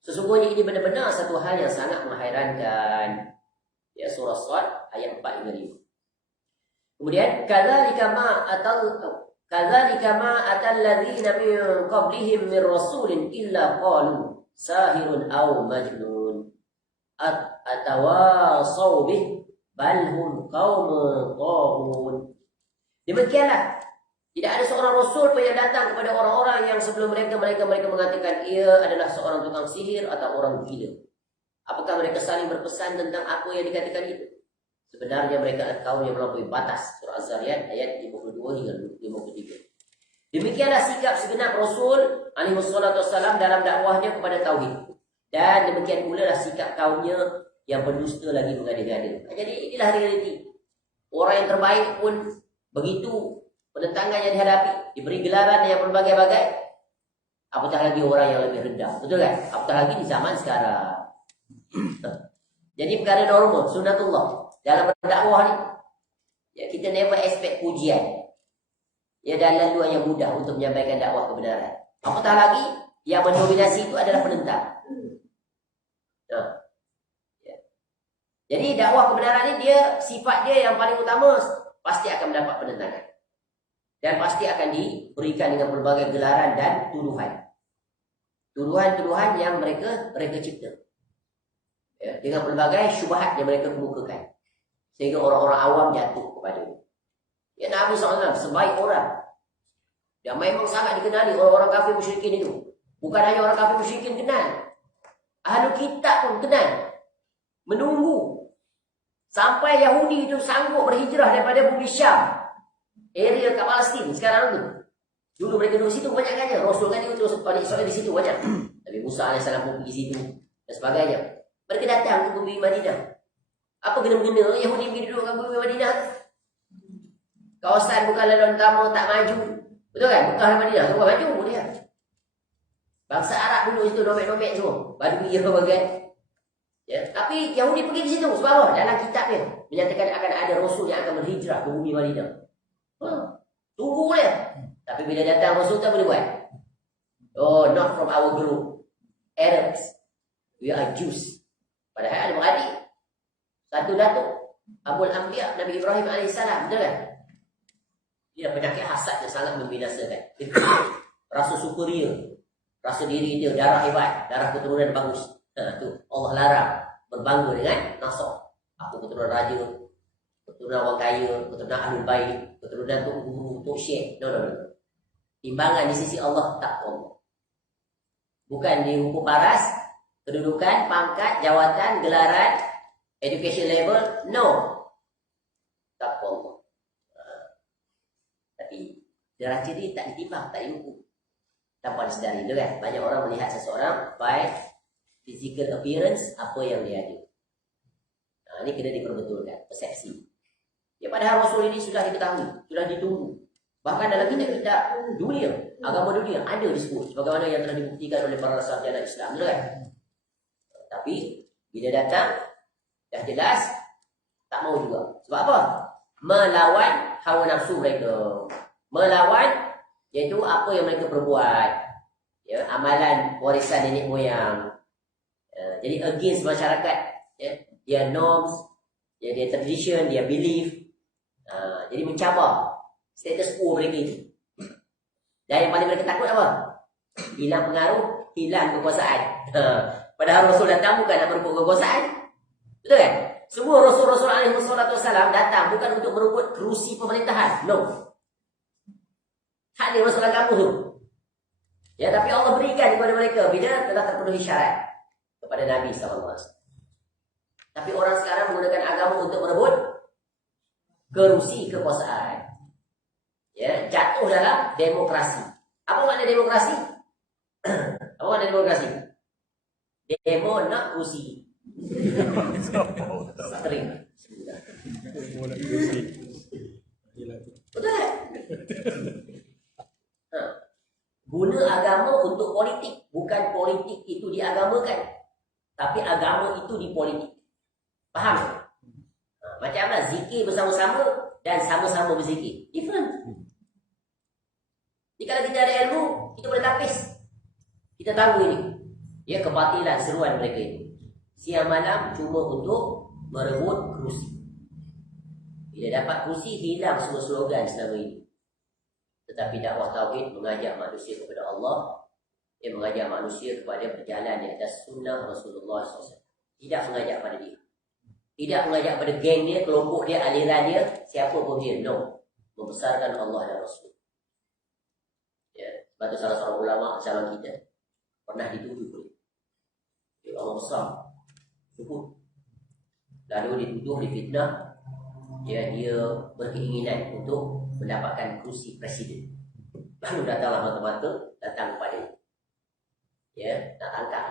Sesungguhnya ini benar-benar satu hal yang sangat menghairankan. Ya, surah Sad ayat 4 hingga 5. Kemudian kadzalika ma atal ladzina min qablihim min rasulin illa qalu sahirun aw majnun atawasaw bih bal hum qaumun taghun. Demikianlah, tidak ada seorang rasul pun yang datang kepada orang-orang yang sebelum mereka mengatakan ia adalah seorang tukang sihir atau orang gila. Apakah mereka saling berpesan tentang apa yang dikatakan itu? Sebenarnya mereka adalah kaum yang melampaui batas. Surah Az-Zariyat ayat 52 hingga 53. Demikianlah sikap segenap Rasul alaihi wassalatu wassalam dalam dakwahnya kepada tauhid. Dan demikian pula lah sikap kaumnya yang pendusta lagi mengada-ngada. Jadi inilah realiti. Orang yang terbaik pun begitu penentangan yang dihadapi, diberi gelaran yang berbagai-bagai. Apatah lagi orang yang lebih rendah. Betul kan? Apatah lagi di zaman sekarang. Jadi perkara normal, sunatullah dalam berdakwah ni. Ya, kita never expect pujian. Ya, dan laluan yang mudah untuk menyampaikan dakwah kebenaran. Apatah lagi yang mendominasi itu adalah penentang. Jadi dakwah kebenaran ini sifat dia yang paling utama pasti akan mendapat penentangan. Dan pasti akan diberikan dengan berbagai gelaran dan tuduhan. Tuduhan-tuduhan yang mereka cipta. Ya, dengan berbagai syubhat yang mereka kemukakan. Sehingga orang-orang awam jatuh kepadanya. Ya, Nabi SAW sebaik orang. Dan memang sangat dikenali orang-orang kafir musyrikin itu. Bukan hanya orang kafir musyrikin kenal. Ahli kitab pun kenal. Menunggu sampai Yahudi itu sanggup berhijrah daripada bumi Syam, area kat Palestin sekarang tu. Dulu mereka duduk situ banyakkannya. Rasul kan diutus Bani Israel di situ banyak. Nabi Musa AS pun pergi situ dan sebagainya. Mereka datang ke bumi Madinah. Apa kena-mengena Yahudi pergi duduk kat bumi Madinah? Kawasan bukan laluan utama, tak maju. Betul kan? Bukan Madinah, bukan maju pun dia. Bangsa Arab duduk situ, domek-domek semua. Badui apa bagai. Ya, tapi Yahudi pergi ke situ sebab apa? Dalam kitab dia menyatakan akan ada rasul yang akan berhijrah ke bumi Madinah. Tunggu boleh. Tapi bila datang rasul tak boleh buat. Oh, not from our group. Arabs. We are Jews. Padahal ada beradik. Satu datuk. Abul Anbiya, Nabi Ibrahim AS. Betul kan? Dia penyakit hasad yang sangat membinasakan. Rasa superior. Rasa diri dia darah hebat. Darah keturunan bagus. Tu Allah larang berbangga dengan nasab. Aku keturunan raja, keturunan orang kaya, keturunan ahlul bait, keturunan tok guru, tok syekh. No. Timbangan di sisi Allah tak Allah. Bukan diukur paras, kedudukan, pangkat, jawatan, gelaran, education level. No. Tak Allah. Tapi deraja dia tak ditimbang, tak diukur. Tanpa disedari tu kan. Banyak orang melihat seseorang by physical appearance, apa yang dia ada. Ini kena diperbetulkan, persepsi. Ya, padahal Rasul ini sudah diketahui, sudah ditunggu. Bahkan dalam kitab-kitab dunia, agama dunia ada disebut sebagaimana yang telah dibuktikan oleh para sarjana Islam, kan? Tapi bila datang dah jelas tak mau juga. Sebab apa? Melawan hawa nafsu mereka. Melawan iaitu apa yang mereka perbuat. Ya, amalan warisan nenek moyang. Jadi against masyarakat, ya, dia norms, ya, dia tradition, dia belief. Jadi mencabar status quo mereka itu. Dan yang paling mereka takut apa? Hilang pengaruh, hilang kekuasaan. Padahal Rasul datang bukan nak merebut kekuasaan. Betul kan? Semua Rasul-Rasul alaihi wasallam datang bukan untuk merebut kerusi pemerintahan. No. Hak ni masalah kamu tu. Ya, tapi Allah berikan kepada mereka bila telah terpenuhi syarat kepada Nabi SAW. Tapi orang sekarang menggunakan agama untuk merebut kerusi kekuasaan. Ya, jatuh dalam demokrasi. Apa makna demokrasi? Apa makna demokrasi? Demo nak kerusi. Sering. Betul tak? Guna agama untuk politik. Bukan politik itu diagamakan. Tapi agama itu dipolitik. Faham? Macamlah zikir bersama-sama dan sama-sama berzikir. Different. Jadi kalau kita ada ilmu, kita boleh tapis. Kita tahu ini. Ya, kebatilan seruan mereka itu. Siang malam cuma untuk merebut kerusi. Bila dapat kerusi, hilang semua slogan selama ini. Tetapi dakwah tauhid mengajak manusia kepada Allah. Dia mengajak manusia kepada berjalan di atas sunnah Rasulullah SAW. Tidak mengajak pada dia. Tidak mengajak pada geng dia, kelompok dia, aliran dia, siapa pun dia. No. Membesarkan Allah dan Rasul. Ya. Sebab itu salah seorang ulama zaman kita pernah dituduh. Dia Allah besar. Cukup. Lalu dituduh, difitnah. Ya, dia berkeinginan untuk mendapatkan kursi presiden. Lalu datanglah mata-mata datang kepada dia. Ya, nak tangkap.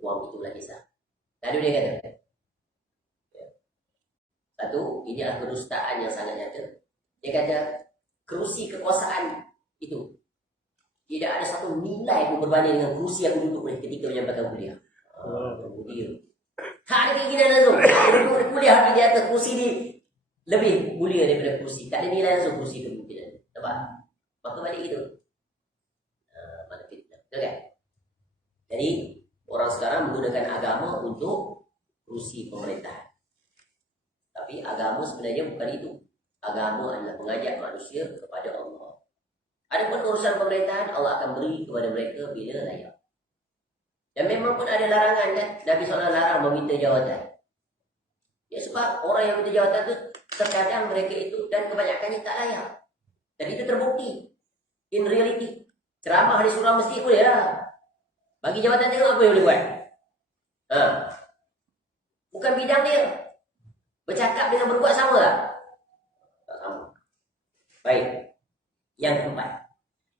Buang itulah kisah. Lalu dia kata, ya, satu, ini adalah kedustaan yang sangat nyata. Dia kata, kerusi kekuasaan itu tidak ada satu nilai pun berbanding dengan kerusi yang duduk ketika menyampaikan kuliah. Dia tak ada keinginan langsung. Duduk kuliah di atas kerusi ni lebih mulia daripada kerusi. Tak ada nilai langsung kerusi itu mungkin. Nampak? Maka balik itu. Mana fitnah. Betul kan? Jadi orang sekarang menggunakan agama untuk kerusi pemerintahan. Tapi agama sebenarnya bukan itu. Agama adalah mengajak manusia kepada Allah. Adapun urusan pemerintahan Allah akan beri kepada mereka bila layak. Dan memang pun ada larangan kan. Nabi SAW larang meminta jawatan. Ya, sebab orang yang minta jawatan itu terkadang mereka itu dan kebanyakannya tak layak. Dan itu terbukti. In reality. Ceramah di surau masjid boleh lah. Bagi jawatan tengok apa yang boleh buat. Bukan bidang dia. Bercakap dengan berbuat sama lah. Tak sama. Baik. Yang keempat.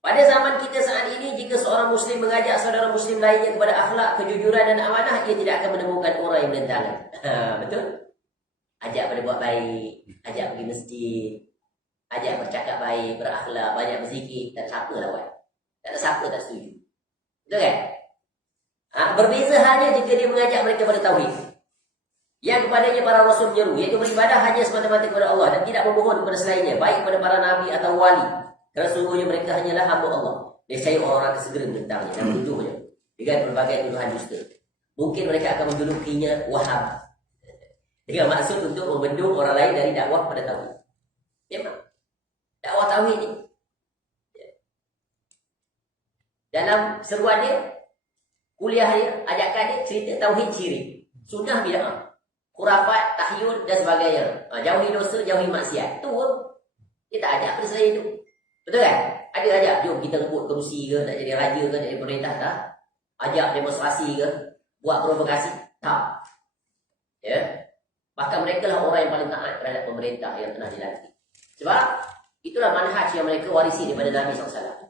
Pada zaman kita saat ini, jika seorang Muslim mengajak saudara Muslim lainnya kepada akhlak, kejujuran dan amanah, ia tidak akan menemukan orang yang menentangnya. Betul? Ajak pada buat baik. Ajak pergi masjid. Ajak bercakap baik, berakhlak, banyak berzikir. Tak ada siapa lah buat. Tak ada siapa tak setuju. Betul kan? Berbeza hanya jika dia mengajak mereka pada tauhid. Yang kepadanya para rasul menyeru, iaitu beribadah hanya semata-mata kepada Allah dan tidak memohon kepada selainnya, baik kepada para nabi atau wali. Kerana sungguhnya mereka hanyalah hamba Allah. Nescaya orang-orang akan segera menentangnya dan menuduhnya dengan berbagai tuduhan dusta. Mungkin mereka akan menjulukinya Wahhab, dengan maksud untuk membendung orang lain dari dakwah pada tauhid. Memang dakwah tauhid ni dalam seruan dia, kuliah dia, ajakan dia cerita tauhid syirik, sunnah bid'ah, khurafat, tahyul dan sebagainya. Jauhi dosa, jauhi maksiat. Tu dia tak ajak pada selain itu. Betul kan? Ada ajak, jom kita rebut kerusi ke, nak jadi raja ke, nak jadi pemerintah, tak? Ajak demonstrasi ke, buat provokasi, tak. Ya. Bahkan mereka lah orang yang paling taat terhadap pemerintah yang telah dilantik. Sebab itulah manhaj yang mereka warisi daripada Nabi SAW.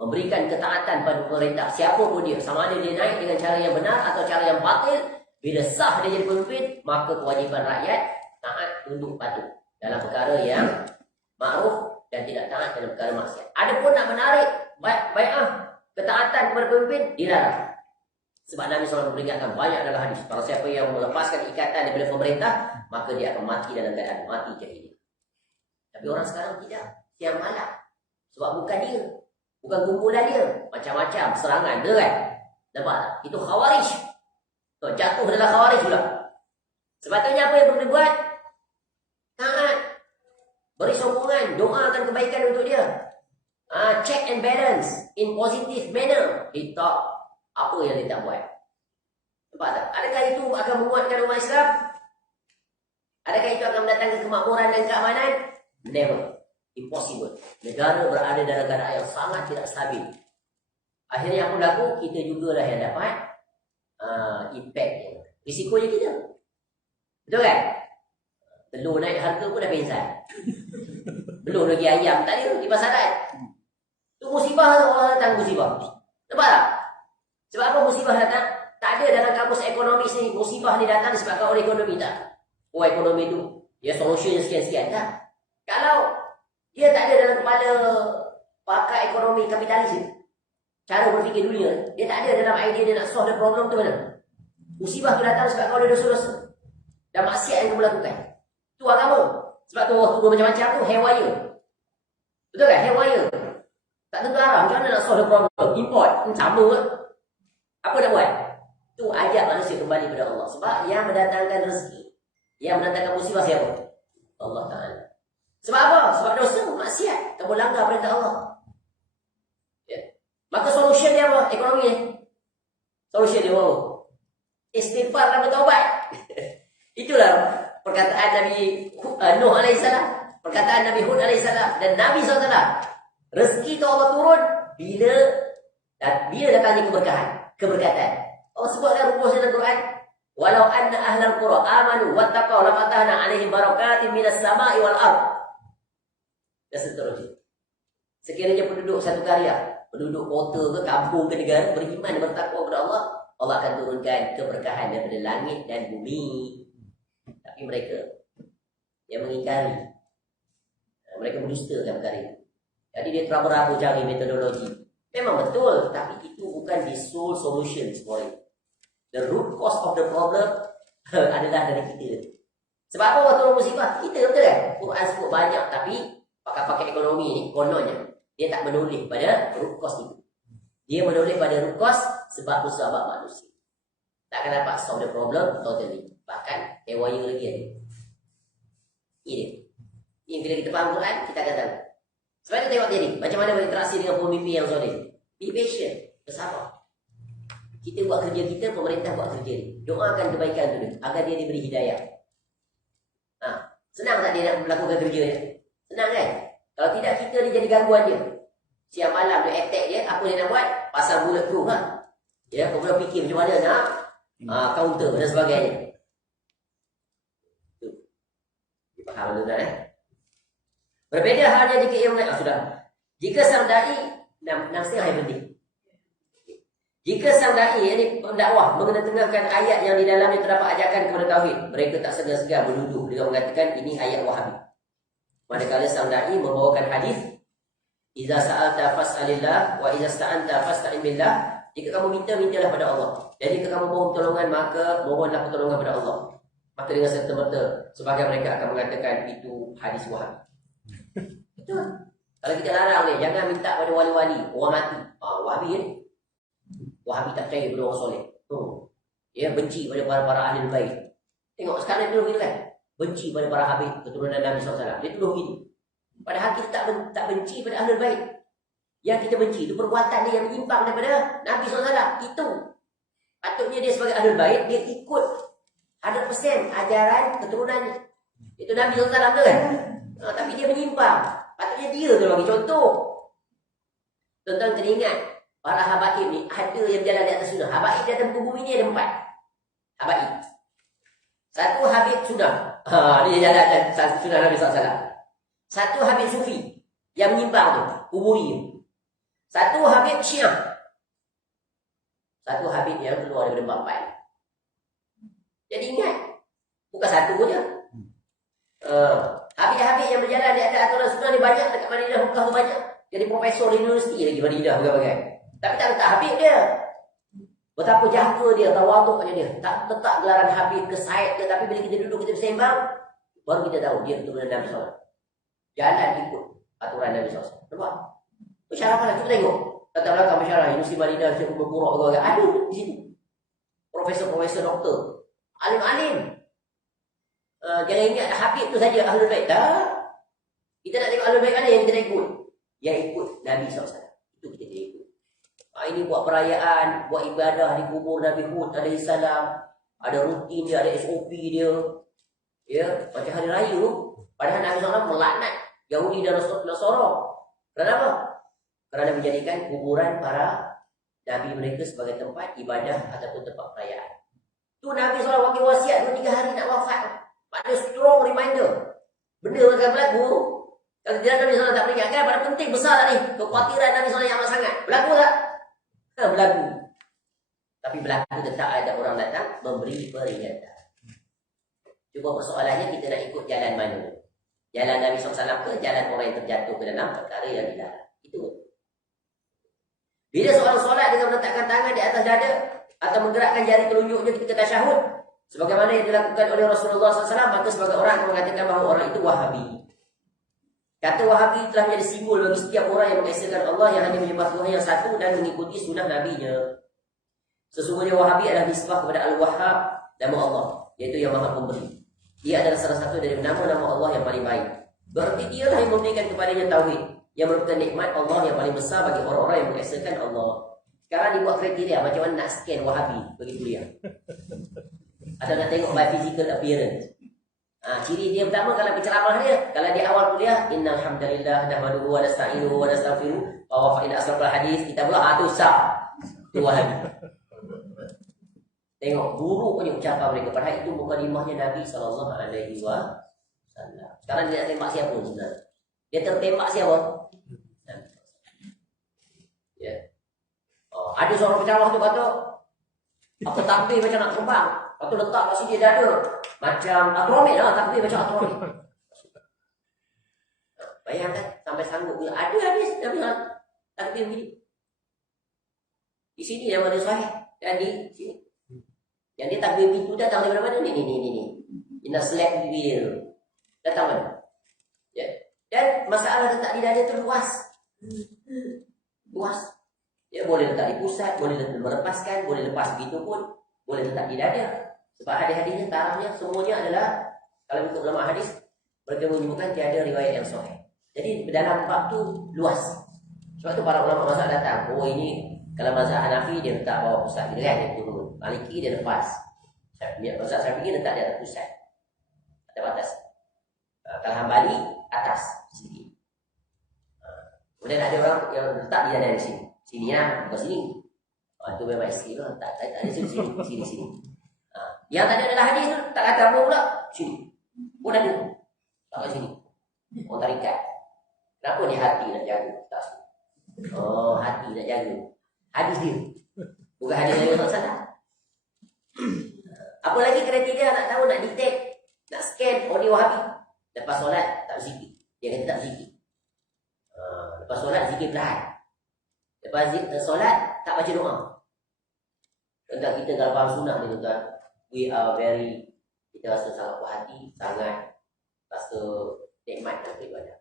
Memberikan ketaatan pada pemerintah, siapa pun dia, sama ada dia naik dengan cara yang benar atau cara yang batil. Bila sah dia jadi pemimpin, maka kewajiban rakyat taat, tunduk, patuh dalam perkara yang ma'ruf dan tidak taat dalam perkara maksiat. Adapun nak menarik bai'ah, ketaatan kepada pemimpin, dilarang. Sebab Nabi SAW memberikan banyak dalam hadis, kalau siapa yang melepaskan ikatan daripada pemerintah, maka dia akan mati dalam keadaan mati jahiliyah. Tapi orang sekarang tidak, siang malam. Sebab bukan dia, bukan kumpulan dia, macam-macam serangan, betul kan? Nampak tak? Itu khawarij. Jatuh dalam khawarij pula. Sepatutnya apa yang perlu dibuat? Taat, beri sokongan, doakan kebaikan untuk dia. Check and balance in positive manner. Dia tak, apa yang dia tak buat? Nampak tak? Adakah itu akan menguatkan umat Islam? Adakah itu akan mendatangkan kemakmuran dan keamanan? Never. Impossible. Negara berada dalam keadaan yang sangat tidak stabil. Akhirnya apa berlaku? Kita jugalah yang dapat impact. Risikonya kita. Betul kan? Telur naik harga pun dah pingsan. Belum lagi ayam tak ada di pasaran. Tu musibah, orang datang musibah. Nampak tak? Sebab apa musibah datang? Tak ada dalam kamus ekonomi sini. Musibah ni datang disebabkan oleh ekonomi, tak? Oh, ekonomi tu dia solusinya sekian-sekian, tak? Kalau dia tak ada dalam kepala pakar ekonomi kapitalis, cara berfikir dunia, dia tak ada dalam idea dia nak solve the problem tu mana? Musibah tu datang sebab kau ada dosa-dosa dan maksiat yang kau lakukan. Tu agama. Sebab tu Allah turun macam-macam tu, haywire. Betul kan? Haywire. Tak tentu arah. Macam mana nak solve the problem? Import. Sama ke? Apa nak buat? Tu ajak manusia kembali kepada Allah. Sebab yang mendatangkan rezeki, yang mendatangkan musibah siapa? Allah Ta'ala. Sebab apa? Sebab dosa, maksiat. Kamu langgar perintah Allah. Ya. Maka solution dia apa? Ekonomi ni. Solution dia apa? Istighfar dan bertaubat. Itulah perkataan Nabi Nuh AS, perkataan Nabi Hud AS dan Nabi SAW. Rezeki tu Allah turun bila datangnya keberkatan. Allah sebutkan rumus dalam Quran, walau anna ahlal qura amanu wattaqau la fatahna alaihim barakatin minas sama'i wal ardh. Dan seterusnya. Sekiranya penduduk satu karya, penduduk kota ke kampung ke negara beriman dan bertakwa kepada Allah, Allah akan turunkan keberkahan daripada langit dan bumi. Tapi mereka yang mengingkari, mereka mendustakan perkara itu. Jadi dia terabur-abur cari metodologi. Memang betul, tapi itu bukan the sole solution semua ini. The root cause of the problem adalah dari kita. Sebab apa Allah turun musibah? Kita, betul kan? Quran sebut banyak, tapi pakar-pakar ekonomi ni kononnya dia tak menulis pada root cause itu. Dia menulis pada root cause sebab musabab manusia. Tak akan dapat solve the problem totally. Bahkan haywire lagi ada. Ini dia. Bila kita faham Quran, kita akan tahu. Sebab itu tengok dia ni, macam mana berinteraksi dengan pemimpin yang zalim. Be patient, bersabar. Kita buat kerja kita, pemerintah buat kerja dia. Doakan kebaikan tu dia, agar dia diberi hidayah. Senang tak dia nak melakukan kerja dia? Senang kan? Kalau tidak, kita ni jadi gangguan dia. Siang malam dia attack dia, apa dia nak buat? Pasal bulletproof lah. Ya, kau boleh fikir macam mana nak counter dan sebagainya. Faham tuan-tuan Berbeza halnya jika ia mengatakan sudah. Jika sang dai 6.5 yang penting. Jika sang dai yakni pendakwah mengetengahkan ayat yang di dalamnya terdapat ajakan kepada tauhid, mereka tak segan-segan menuduh dengan mengatakan ini ayat Wahabi. Manakala sang dai membawakan hadis, "Idza sa'alta fas'alillah wa idza sta'anta fasta'in billah Jika kamu minta, mintalah pada Allah. Dan jika kamu mohon pertolongan, maka mohonlah pertolongan pada Allah. Maka dengan serta-merta sebagian mereka akan mengatakan itu hadis Wahabi. Betul. Kalau kita larang ni, jangan minta pada wali-wali, orang mati. Wahabi ni. Wahabi tak percaya pada orang soleh. Dia benci pada para ahli bait. Tengok sekarang dulu gitu kan. Benci pada para habib keturunan Nabi SAW. Dia tuduh gitu. Padahal kita tak benci pada ahli bait. Yang kita benci itu perbuatan dia yang menyimpang daripada Nabi SAW. Itu. Patutnya dia sebagai ahli bait, dia ikut 100% ajaran keturunan itu Nabi SAW tu kan. Tapi dia menyimpang. Patutnya dia tu bagi contoh. Tuan-tuan kena ingat, para habaib ni ada yang berjalan di atas sunnah. Habaib di atas muka bumi ni ada 4. Habaib. Satu habib sunnah. Dia jalan di atas sunnah Nabi SAW. Satu habib sufi yang menyimpang tu, kuburi. Satu habib syiah. Satu habib yang keluar daripada bab. Jadi ingat, bukan satu je. Habib-habib yang berjalan di atas aturan sunnah ni banyak dekat Madinah, Mekah tu banyak. Jadi profesor di universiti lagi Madinah bagai-bagai. Tapi tak letak habib dia. Betapa jaga dia, tawaduknya dia. Tak letak gelaran habib ke Said ke, tapi bila kita duduk kita bersembang, baru kita tahu dia keturunan Nabi SAW. Jalan ikut aturan Nabi SAW. Nampak? Masyarakat lah, cuba tengok. Latar belakang masyarakat, Universiti Madinah, Syekh Berkurok bagai-bagai. Ada di situ. Profesor-profesor doktor. Alim-alim. Jangan ingat habib tu saja Ahlul Bait. Tak. Kita nak tengok Ahlul Bait mana yang kita nak ikut. Yang ikut Nabi SAW. Itu kita kena ikut. Ini buat perayaan, buat ibadah di kubur Nabi Hud alaihi salam. Ada rutin dia, ada SOP dia. Ya, macam hari raya tu. Padahal Nabi SAW melaknat Yahudi dan Nasara. Kenapa? Kerana menjadikan kuburan para Nabi mereka sebagai tempat ibadah ataupun tempat perayaan. Tu Nabi SAW wakil wasiat 2-3 hari nak wafat. Ada strong reminder. Benda akan berlaku. Kalau tidak Nabi SAW tak peringatkan, pada penting besar ni. Kekhawatiran Nabi SAW yang amat sangat. Berlaku tak? Berlaku. Tapi berlaku tetap ada orang datang memberi peringatan. Cuma persoalannya kita nak ikut jalan mana. Jalan Nabi SAW ke jalan orang yang terjatuh ke dalam perkara yang dilarang. Itu. Bila seorang solat dengan meletakkan tangan di atas dada atau menggerakkan jari telunjuknya ketika tasyahud, sebagaimana yang dilakukan oleh Rasulullah SAW, maka sebagai orang yang mengatakan bahawa orang itu Wahabi. Kata Wahabi telah menjadi simbol bagi setiap orang yang mengesahkan Allah, yang hanya menyembah Tuhan yang satu dan mengikuti sunnah Nabi-Nya. Sesungguhnya Wahabi adalah nisbah kepada Al-Wahhab, nama Allah, iaitu yang Maha Pemberi. Dia adalah salah satu dari nama-nama Allah yang paling baik. Berarti dialah yang memberikan kepadanya tauhid, yang merupakan nikmat Allah yang paling besar bagi orang-orang yang mengesahkan Allah. Sekarang dibuat kriteria macam mana nak scan Wahabi bagi kuliah. Atau nak tengok by physical appearance. Ciri dia pertama kalau penceramah dia, kalau dia awal kuliah, innal hamdalillah nahmaduhu wa nasta'inuhu wa nastaghfiruh wa wafa'ina asrafal hadis, kita pula tu sah. Tu Wahabi. Tengok buruk punya ucapan mereka. Padahal itu mukadimahnya Nabi SAW. Sekarang dia nak tembak siapa sebenarnya? Dia tertembak siapa? Ya. Ada seorang penceramah tu kata, apa takbir macam nak terbang. Lepas tu letak kat sini dada. Macam atromit lah, takbir macam atromit. Bayangkan sampai sanggup. Ada hadis Nabi takbir begini. Di sini yang ada sahih. Dan di sini. Yang dia takbir itu datang dari mana? Ni. Inna slap dia. Datang mana? Ya. Dan masalah letak di dada itu luas. Luas. Ya, boleh letak di pusat, boleh melepaskan, boleh lepas begitu pun, boleh letak di dada. Sebab hadis-hadisnya, tarafnya, semuanya adalah, kalau ikut ulama hadis, mereka menyebutkan tiada riwayat yang sahih. Jadi dalam bab tu luas. Sebab tu para ulama mazhab datang. Oh ini, kalau mazhab Hanafi dia letak bawah pusat gitu kan, dia turun. Maliki dia lepas. Mazhab Syafi'i letak di atas pusat. Atas batas. Kalau Hambali atas sedikit. Kemudian ada orang yang letak dia dari sini. Sini lah, bukan sini. Itu memang isteri lah. Tak ada sini. Yang tadi adalah hadis tu, tak kata apa pula. Sini. Pun ada. Tak kat sini. Orang tarikat. Kenapa ni hati nak jaga? Tak. Hati nak jaga. Hadis dia. Bukan hadis yang tak salah. Apa lagi kriteria nak tahu, nak detect, nak scan orang Wahabi. Lepas solat tak zikir. Dia kata tak zikir. Lepas solat zikir perlahan. Lepas solat tak baca doa. Tentang kita kalau faham sunnah ni tuan, we are very, kita rasa sangat puas hati, sangat rasa nikmat dalam beribadah.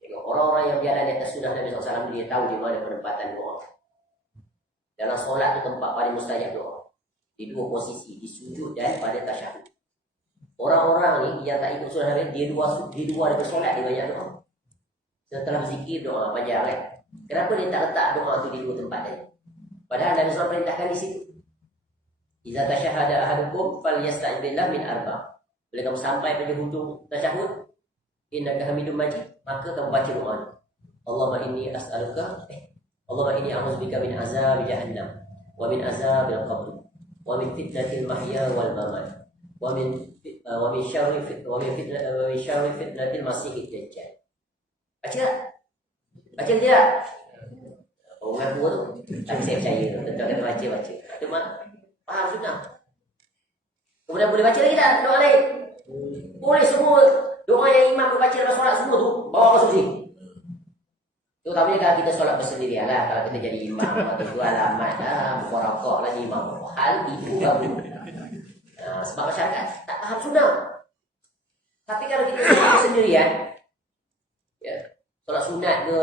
Tengok orang-orang yang berjalan di atas sunnah Nabi SAW, dia tahu di mana penempatan doa. Dalam solat tu tempat paling mustajab doa. Di dua posisi, di sujud dan pada tasyahud. Orang-orang ni yang tak ikut sunnah Nabi, dia dua daripada solat dia banyak doa. Setelah berzikir doa panjang kan. Kenapa dia tak letak doa tu di dua tempat tadi? Padahal Nabi SAW perintahkan di situ. Iza tasyahada ahadukum falyasta'id billah min arba'. Bila kamu sampai pada hujung tasyahud, innaka hamidum majid, maka kamu baca doa ni. Allahumma inni as'aluka Allahumma inni a'udzubika min azab jahannam wa min azabil qabr wa min fitnatil mahya wal mamat wa min syarri fitnatil masiihid dajjal. Baca tak? Baca tidak? Oh, mengaku tu. Tapi saya percaya. Tentu kena baca. Cuma faham sunnah. Kemudian boleh baca lagi tak doa lain? Boleh semua. Doa yang imam membaca dalam solat semua tu bawa masuk sini. Terutamanya kalau kita solat bersendirian lah. Kalau kita jadi imam atau tu alamat lah, mukarakak lah imam. Hal itu baru. Sebab masyarakat tak faham sunnah. Tapi kalau kita solat bersendirian, ya, solat sunat ke,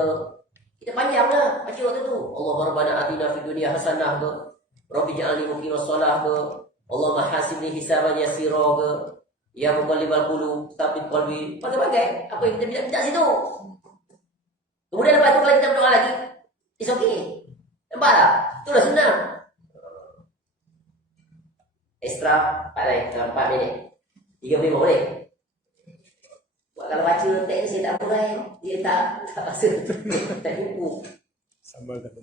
kita panjang lah baca waktu tu. Allah rabbana atina fid dunya hasanah ke, Rabbi ja'alni muqimas shalah ke, Allahumma hasibni hisaban yasira ke, ya muqallibal qulub tsabbit qalbi, bagai-bagai apa yang kita minta situ. Kemudian lepas tu kalau kita berdoa lagi, it's okay. Nampak tak? Itulah sunnah. Extra 4 minit 3 minit boleh. Kalau baca teks ni tak boleh, dia tak rasa tak jumpa. Sambal kat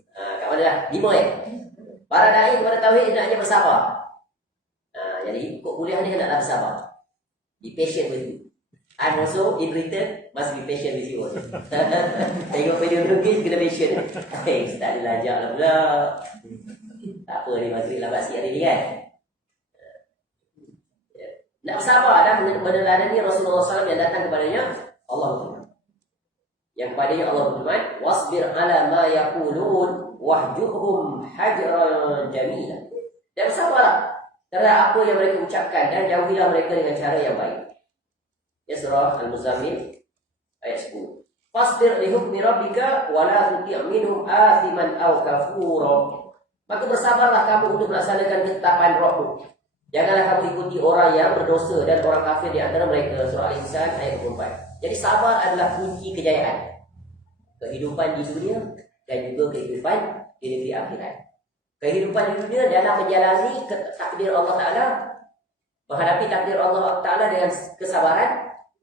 mana dah? 5 Para dai kepada tauhid hendaknya bersabar. Jadi kok kuliah ni hendaklah bersabar. Be patient with you. And also in return must be patient with you also. Tengok video lagi kena patient. Tak ada lajak lah pula. Tak apa ni maghrib lah basi hari ni kan. Nak bersabar dan meneladani Rasulullah SAW yang datang kepadanya Allah berfirman. Yang kepadanya Allah berfirman, wasbir ala ma yaqulun wahjurhum hajran jamila. Dan bersabarlah terhadap apa yang mereka ucapkan dan jauhilah mereka dengan cara yang baik. Ya, surah Al-Muzammil ayat 10. Fasbir li hukmi rabbika wa la tuti' minhum athiman aw kafura. Maka bersabarlah kamu untuk melaksanakan ketetapan Rabb. Janganlah kamu ikuti orang yang berdosa dan orang kafir di antara mereka. Surah Al-Insan ayat 24. Jadi sabar adalah kunci kejayaan. Kehidupan di dunia dan juga kehidupan di negeri akhirat. Kehidupan di dunia dalam menjalani takdir Allah Ta'ala, menghadapi takdir Allah Ta'ala dengan kesabaran,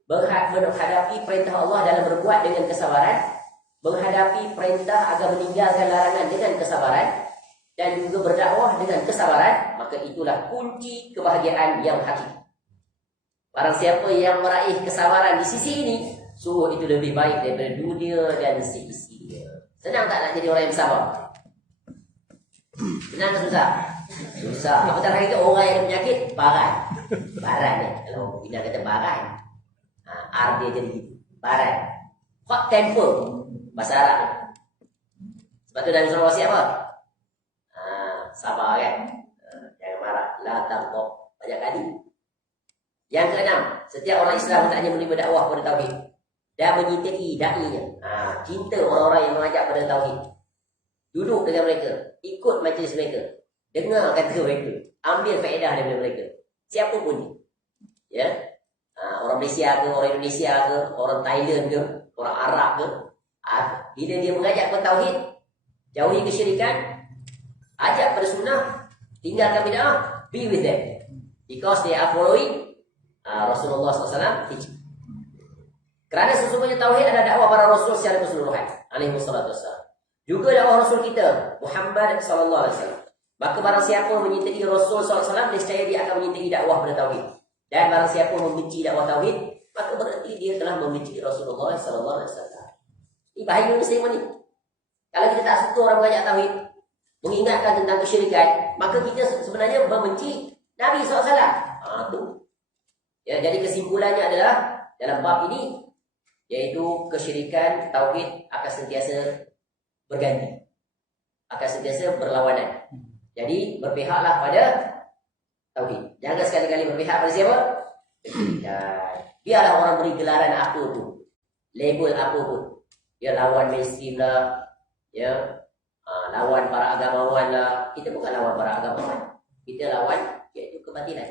menghadapi perintah Allah dalam berbuat dengan kesabaran, menghadapi perintah agar meninggalkan larangan dengan kesabaran, dan juga berdakwah dengan kesabaran, maka itulah kunci kebahagiaan yang hakiki. Barang siapa yang meraih kesabaran di sisi ini, sungguh itu lebih baik daripada dunia dan seisinya. Senang tak nak jadi orang yang bersabar? Senang ke susah? Susah. Apatah lagi orang yang ada penyakit baran. Baran ni. Kalau Ina kata baran, R dia jadi baran. Hot temper bahasa Arab ni. Sebab tu Nabi SAW wasiat apa? Sabar kan, jangan marah, la taqab, banyak kali. Yang keenam, setiap orang Islam hendaknya menerima dakwah pada tauhid dan menyintai dai-nya. Cinta orang-orang yang mengajak pada tauhid. Duduk dengan mereka, ikut majlis mereka, dengar kata mereka, ambil faedah daripada mereka. Siapa pun ya, orang Malaysia ke, orang Indonesia ke, orang Thailand ke, orang Arab ke, bila dia mengajak kepada tauhid, jauhi kesyirikan, ajak pada sunnah, tinggalkan bid'ah, be with them. Because they are following Rasulullah SAW teaching. Kerana sesungguhnya tauhid adalah dakwah para Rasul secara keseluruhan. Alaihi wassalatu wassalam. Juga dakwah Rasul kita, Muhammad SAW. Maka barang siapa menyintai Rasul SAW, nescaya dia akan menyintai dakwah pada tauhid. Dan barang siapa membenci dakwah tauhid, maka berarti dia telah membenci Rasulullah SAW. Ini bahaya ni statement ni. Kalau kita tak suka orang mengajak tauhid, mengingatkan tentang kesyirikan, maka kita sebenarnya membenci Nabi SAW. Tu. Ya, jadi kesimpulannya adalah dalam bab ini, yaitu kesyirikan, tauhid akan sentiasa berganti, akan sentiasa berlawanan. Jadi berpihaklah pada tauhid. Jangan sekali-kali berpihak pada siapa? Dan biarlah orang beri gelaran apa pun, label apa pun. Ya lawan mainstream lah, ya lawan para agamawan lah. Kita bukan lawan para agamawan. Kita lawan iaitu kebatilan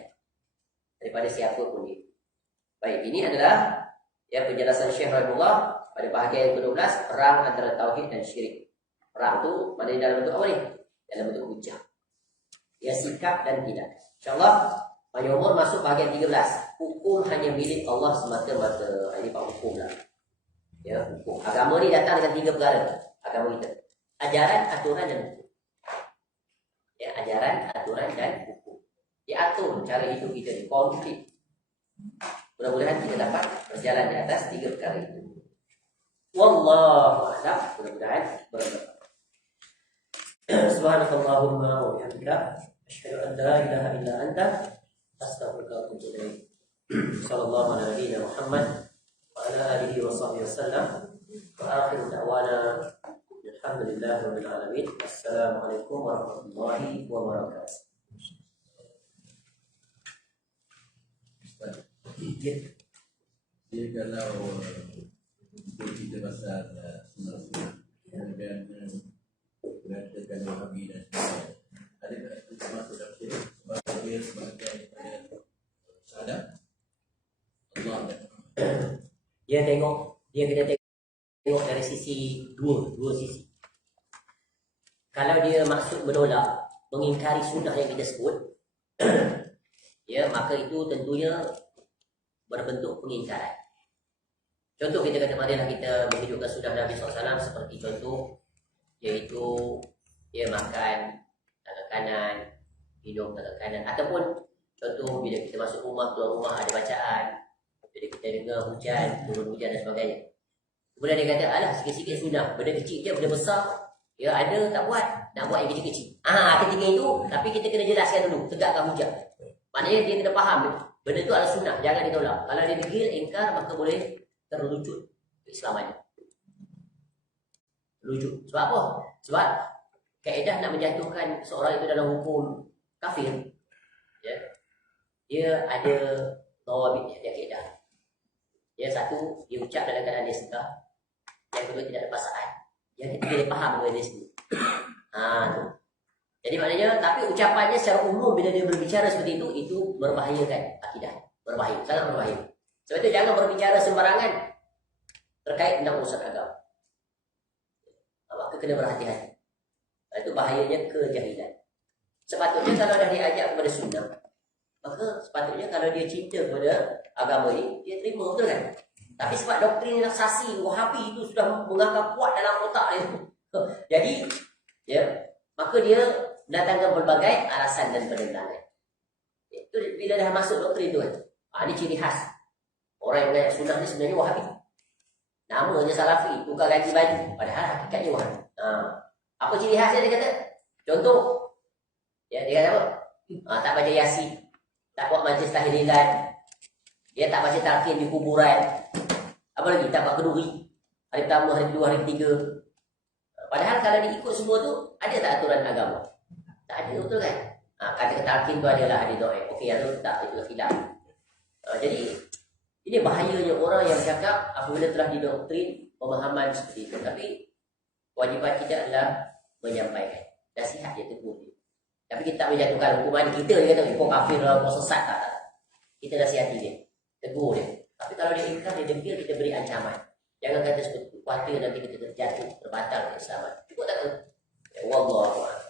daripada siapa pun dia. Baik, ini adalah ya penjelasan Syekh Rahimahullah pada bahagian yang ke-12, perang antara tauhid dan syirik. Perang tu maknanya dalam bentuk apa ni? Dalam bentuk hujah. Ya sikap dan tindakan. InsyaAllah Panjang umur masuk bahagian 13. Hukum hanya milik Allah semata-mata. Ini pak hukum lah. Ya, hukum. Agama ni datang dengan 3 perkara. Agama kita. Ajaran, aturan dan hukum. Ya, ajaran, aturan dan hukum. Diatur cara hidup kita ni. Komplit. Mudah-mudahan kita dapat berjalan di atas 3 perkara itu. Wallahu a'lam. Mudah-mudahan bermanfaat. Subhanakallahumma wa bihamdika asyhadu an la ilaha illa anta astaghfiruka wa atubu ilaik. Sallallahu ala nabiyyina Muhammad wa ala alihi wa sahbihi wasallam. Wa akhiru da'wana alhamdulillahi rabbil alamin. Assalamualaikum warahmatullahi wabarakatuh. Jadi kalau kita pasal sunnah-sunnah kemudian berantakan Wahabi dan sebagainya, adakah itu termasuk dalam syirik sebagai dia sebagai syahadat Allah dan kita tengok dari sisi dua sisi. Kalau dia maksud menolak, mengingkari sunnah yang kita sebut, ya maka itu tentunya berbentuk pengingkaran. Contoh kita kata marilah kita menghidupkan sunnah Nabi SAW seperti contoh iaitu dia makan tangan kanan, minum tangan kanan, ataupun contoh bila kita masuk rumah, keluar rumah ada bacaan, bila kita dengar hujan, turun hujan dan sebagainya. Kemudian dia kata, alah sikit-sikit sunnah, benda kecil je, benda besar ya ada tak buat, nak buat yang kecil-kecil. Ketika itu, tapi kita kena jelaskan dulu, tegakkan hujah. Maknanya dia kena faham benda tu adalah sunnah, jangan ditolak. Kalau dia degil, ingkar, maka boleh terlucut keislamannya. Lucut. Sebab apa? Sebab kaedah nak menjatuhkan seorang itu dalam hukum kafir, ya, dia ada dawabitnya, dia kaedah. Ya, satu, dia ucap dalam keadaan dia sedar. Yang kedua, tidak ada pasangan. Yang ketiga, dia faham dengan dia sendiri. Tu. Jadi maknanya, tapi ucapannya secara umum bila dia berbicara seperti itu membahayakan akidah. Berbahaya, sangat berbahaya. Sebab itu jangan berbicara sembarangan terkait dengan urusan agama. Maka kena berhati-hati. Itu bahayanya kejahilan. Sepatutnya kalau dah diajak kepada sunnah, maka sepatutnya kalau dia cinta kepada agama ini, dia terima, betul kan? Tapi sebab doktrin relaksasi Wahabi itu sudah menganggap kuat dalam otak dia. Jadi, ya, maka dia datangkan berbagai alasan dan penentangan. Itu bila dah masuk doktrin itu kan. Ini ciri khas. Orang yang mengajar sunnah ni sebenarnya Wahabi. Namanya Salafi, tukar ganti baju. Padahal hakikatnya Wahabi. Apa ciri khasnya dia kata? Contoh, ya, dia kata apa? Tak baca Yasin, tak buat majlis tahlilan, dia tak baca talqin di kuburan. Apa lagi? Tak buat kenduri. Hari pertama, hari kedua, hari ketiga. Padahal kalau diikut semua tu, ada tak aturan agama? Tak ada, betul kan? Kata talqin tu adalah hadis dhaif. Okey, yang tu tak, itu khilaf. Jadi ini bahayanya orang yang cakap apabila telah didoktrin pemahaman seperti itu. Tapi kewajiban kita adalah menyampaikan nasihat dia, tegur dia. Tapi kita tak menjatuhkan hukuman kita. Dia kata kau kafir lah, kau sesat. Tak. Kita nasihati dia, tegur dia. Tapi kalau dia ingkar, dia dengki, kita beri ancaman. Jangan kata seperti itu, khawatir nanti kita terjatuh, terbatal keislaman. Cukup tak tahu. Wallahu a'lam.